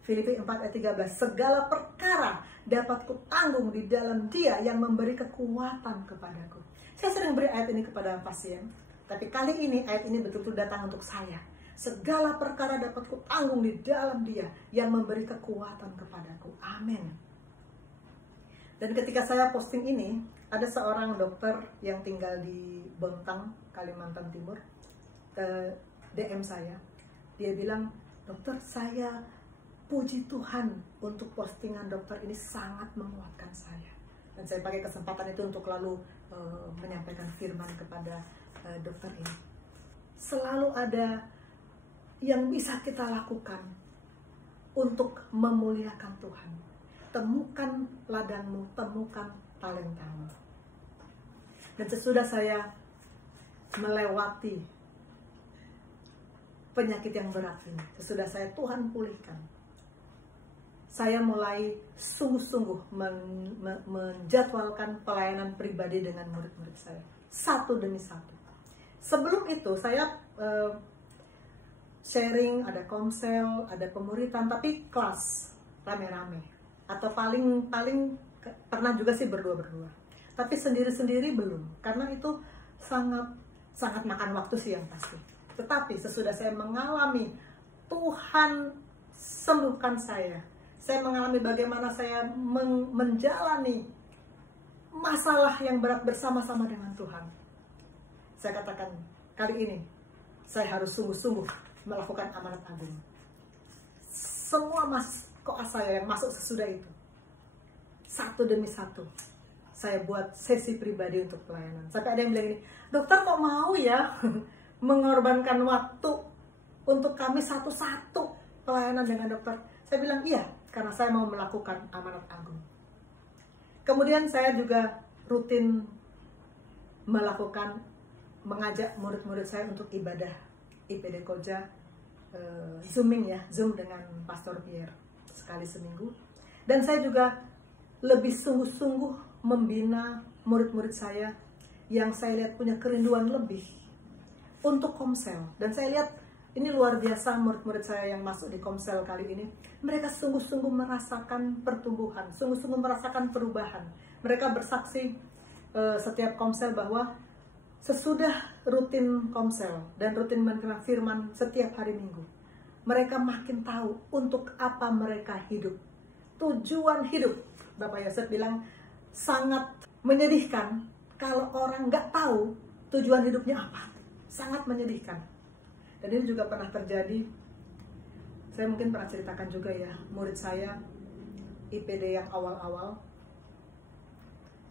Filipi 4 ayat 13. Segala perkara dapat kutanggung di dalam Dia yang memberi kekuatan kepadaku. Saya sering beri ayat ini kepada pasien, tapi kali ini ayat ini betul-betul datang untuk saya. Segala perkara dapat kutanggung di dalam Dia yang memberi kekuatan kepadaku. Amin. Dan ketika saya posting ini, ada seorang dokter yang tinggal di Bontang, Kalimantan Timur, DM saya. Dia bilang, dokter, saya puji Tuhan untuk postingan dokter ini sangat menguatkan saya. Dan saya pakai kesempatan itu untuk lalu menyampaikan firman kepada dokter ini. Selalu ada yang bisa kita lakukan untuk memuliakan Tuhan. Temukan ladangmu, temukan talentamu. Dan sesudah saya melewati penyakit yang berat ini, sesudah saya Tuhan pulihkan, saya mulai sungguh-sungguh menjadwalkan pelayanan pribadi dengan murid-murid saya, satu demi satu. Sebelum itu saya sharing, ada komsel, ada pemuritan, tapi kelas rame-rame, atau paling pernah juga sih berdua-berdua, tapi sendiri-sendiri belum, karena itu sangat makan waktu sih yang pasti. Tetapi sesudah saya mengalami Tuhan sembuhkan saya mengalami bagaimana saya menjalani masalah yang berat bersama-sama dengan Tuhan. Saya katakan, kali ini saya harus sungguh-sungguh melakukan amanat agung. Semua koas saya yang masuk sesudah itu, satu demi satu, saya buat sesi pribadi untuk pelayanan. Sampai ada yang bilang ini, dokter kok mau ya mengorbankan waktu untuk kami satu-satu pelayanan dengan dokter. Saya bilang iya, karena saya mau melakukan amanat agung. Kemudian saya juga rutin mengajak murid-murid saya untuk ibadah IPD Koja, Zoom dengan Pastor Pierre sekali seminggu. Dan saya juga lebih sungguh-sungguh membina murid-murid saya yang saya lihat punya kerinduan lebih untuk komsel. Dan saya lihat ini luar biasa, murid-murid saya yang masuk di komsel kali ini, mereka sungguh-sungguh merasakan pertumbuhan, sungguh-sungguh merasakan perubahan. Mereka bersaksi setiap komsel bahwa sesudah rutin komsel dan rutin menerima firman setiap hari Minggu, mereka makin tahu untuk apa mereka hidup, tujuan hidup. Bapak Yosef bilang sangat menyedihkan kalau orang nggak tahu tujuan hidupnya apa. Sangat menyedihkan. Dan ini juga pernah terjadi, saya mungkin pernah ceritakan juga ya, murid saya IPD yang awal-awal,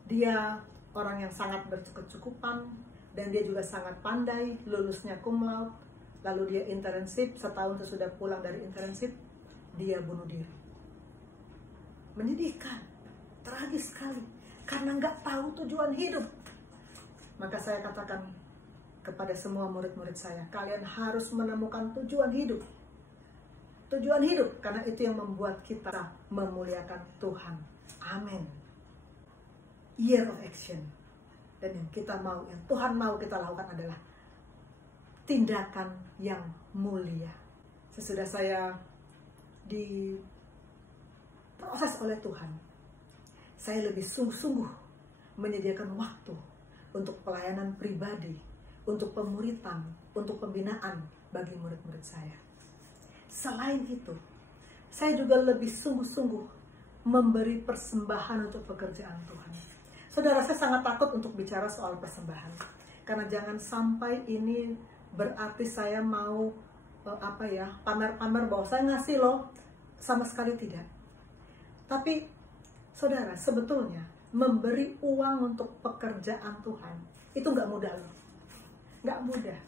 dia orang yang sangat bercukup-cukupan, dan dia juga sangat pandai, lulusnya cum laude, lalu dia internship, setahun sesudah pulang dari internship, dia bunuh diri. Menyedihkan, tragis sekali, karena nggak tahu tujuan hidup. Maka saya katakan kepada semua murid-murid saya, kalian harus menemukan tujuan hidup. Tujuan hidup, karena itu yang membuat kita memuliakan Tuhan. Amin. Year of action. Dan yang Tuhan mau kita lakukan adalah tindakan yang mulia. Sesudah saya diproses oleh Tuhan, saya lebih sungguh-sungguh menyediakan waktu untuk pelayanan pribadi, untuk pemuritan, untuk pembinaan bagi murid-murid saya. Selain itu, saya juga lebih sungguh-sungguh memberi persembahan untuk pekerjaan Tuhan. Saudara, saya sangat takut untuk bicara soal persembahan, karena jangan sampai ini berarti saya mau pamer-pamer bahwa saya ngasih loh. Sama sekali tidak. Tapi saudara, sebetulnya memberi uang untuk pekerjaan Tuhan itu nggak mudah loh, nggak mudah.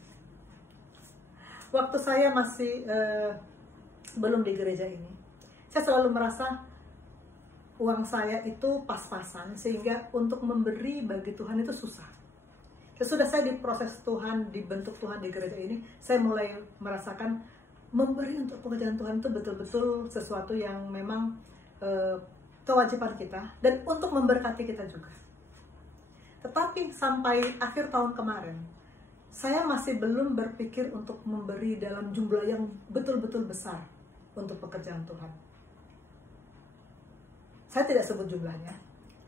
Waktu saya masih belum di gereja ini, saya selalu merasa uang saya itu pas-pasan, sehingga untuk memberi bagi Tuhan itu susah. Sesudah saya diproses Tuhan, dibentuk Tuhan di gereja ini, saya mulai merasakan memberi untuk pekerjaan Tuhan itu betul-betul sesuatu yang memang kewajiban kita, dan untuk memberkati kita juga. Tetapi sampai akhir tahun kemarin, saya masih belum berpikir untuk memberi dalam jumlah yang betul-betul besar untuk pekerjaan Tuhan. Saya tidak sebut jumlahnya,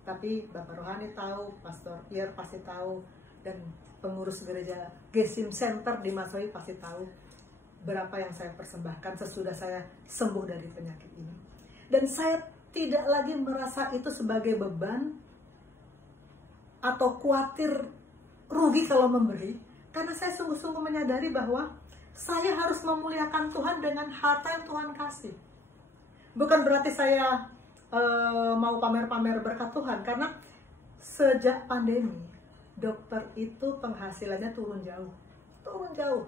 tapi Bapak Rohani tahu, Pastor Iyer pasti tahu, dan pengurus gereja Gesim Center di Masohi pasti tahu berapa yang saya persembahkan sesudah saya sembuh dari penyakit ini. Dan saya tidak lagi merasa itu sebagai beban atau khawatir rugi kalau memberi, karena saya sungguh-sungguh menyadari bahwa saya harus memuliakan Tuhan dengan harta yang Tuhan kasih. Bukan berarti saya mau pamer-pamer berkat Tuhan, karena sejak pandemi dokter itu penghasilannya turun jauh.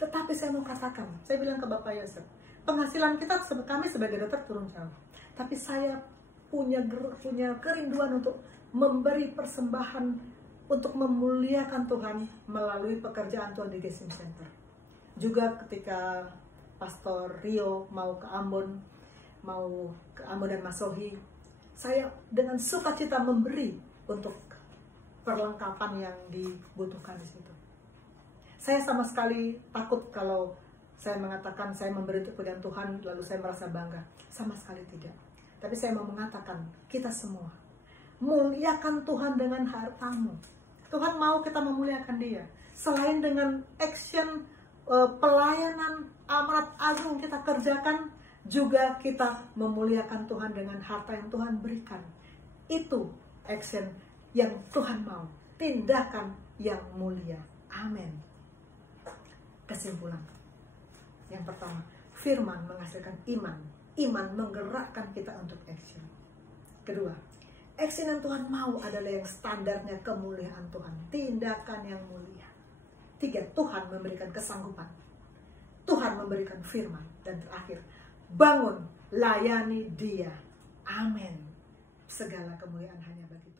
Tetapi saya mau katakan, saya bilang ke Bapak Yosef, penghasilan kita, kami sebagai dokter turun jauh, tapi saya punya kerinduan untuk memberi persembahan untuk memuliakan Tuhan melalui pekerjaan Tuhan di Gesim Center. Juga ketika Pastor Rio mau ke Ambon dan Masohi, saya dengan sukacita memberi untuk perlengkapan yang dibutuhkan di situ. Saya sama sekali takut kalau saya mengatakan saya memberi untuk pekerjaan Tuhan lalu saya merasa bangga. Sama sekali tidak. Tapi saya mau mengatakan, kita semua muliakan Tuhan dengan hartamu. Tuhan mau kita memuliakan Dia. Selain dengan action pelayanan amanat agung kita kerjakan, juga kita memuliakan Tuhan dengan harta yang Tuhan berikan. Itu action yang Tuhan mau, tindakan yang mulia. Amin. Kesimpulan yang pertama, firman menghasilkan iman. Iman menggerakkan kita untuk action. Kedua, action yang Tuhan mau adalah yang standarnya kemuliaan Tuhan, tindakan yang mulia. Tiga, Tuhan memberikan kesanggupan, Tuhan memberikan firman. Dan terakhir, bangun, layani Dia. Amin. Segala kemuliaan hanya bagi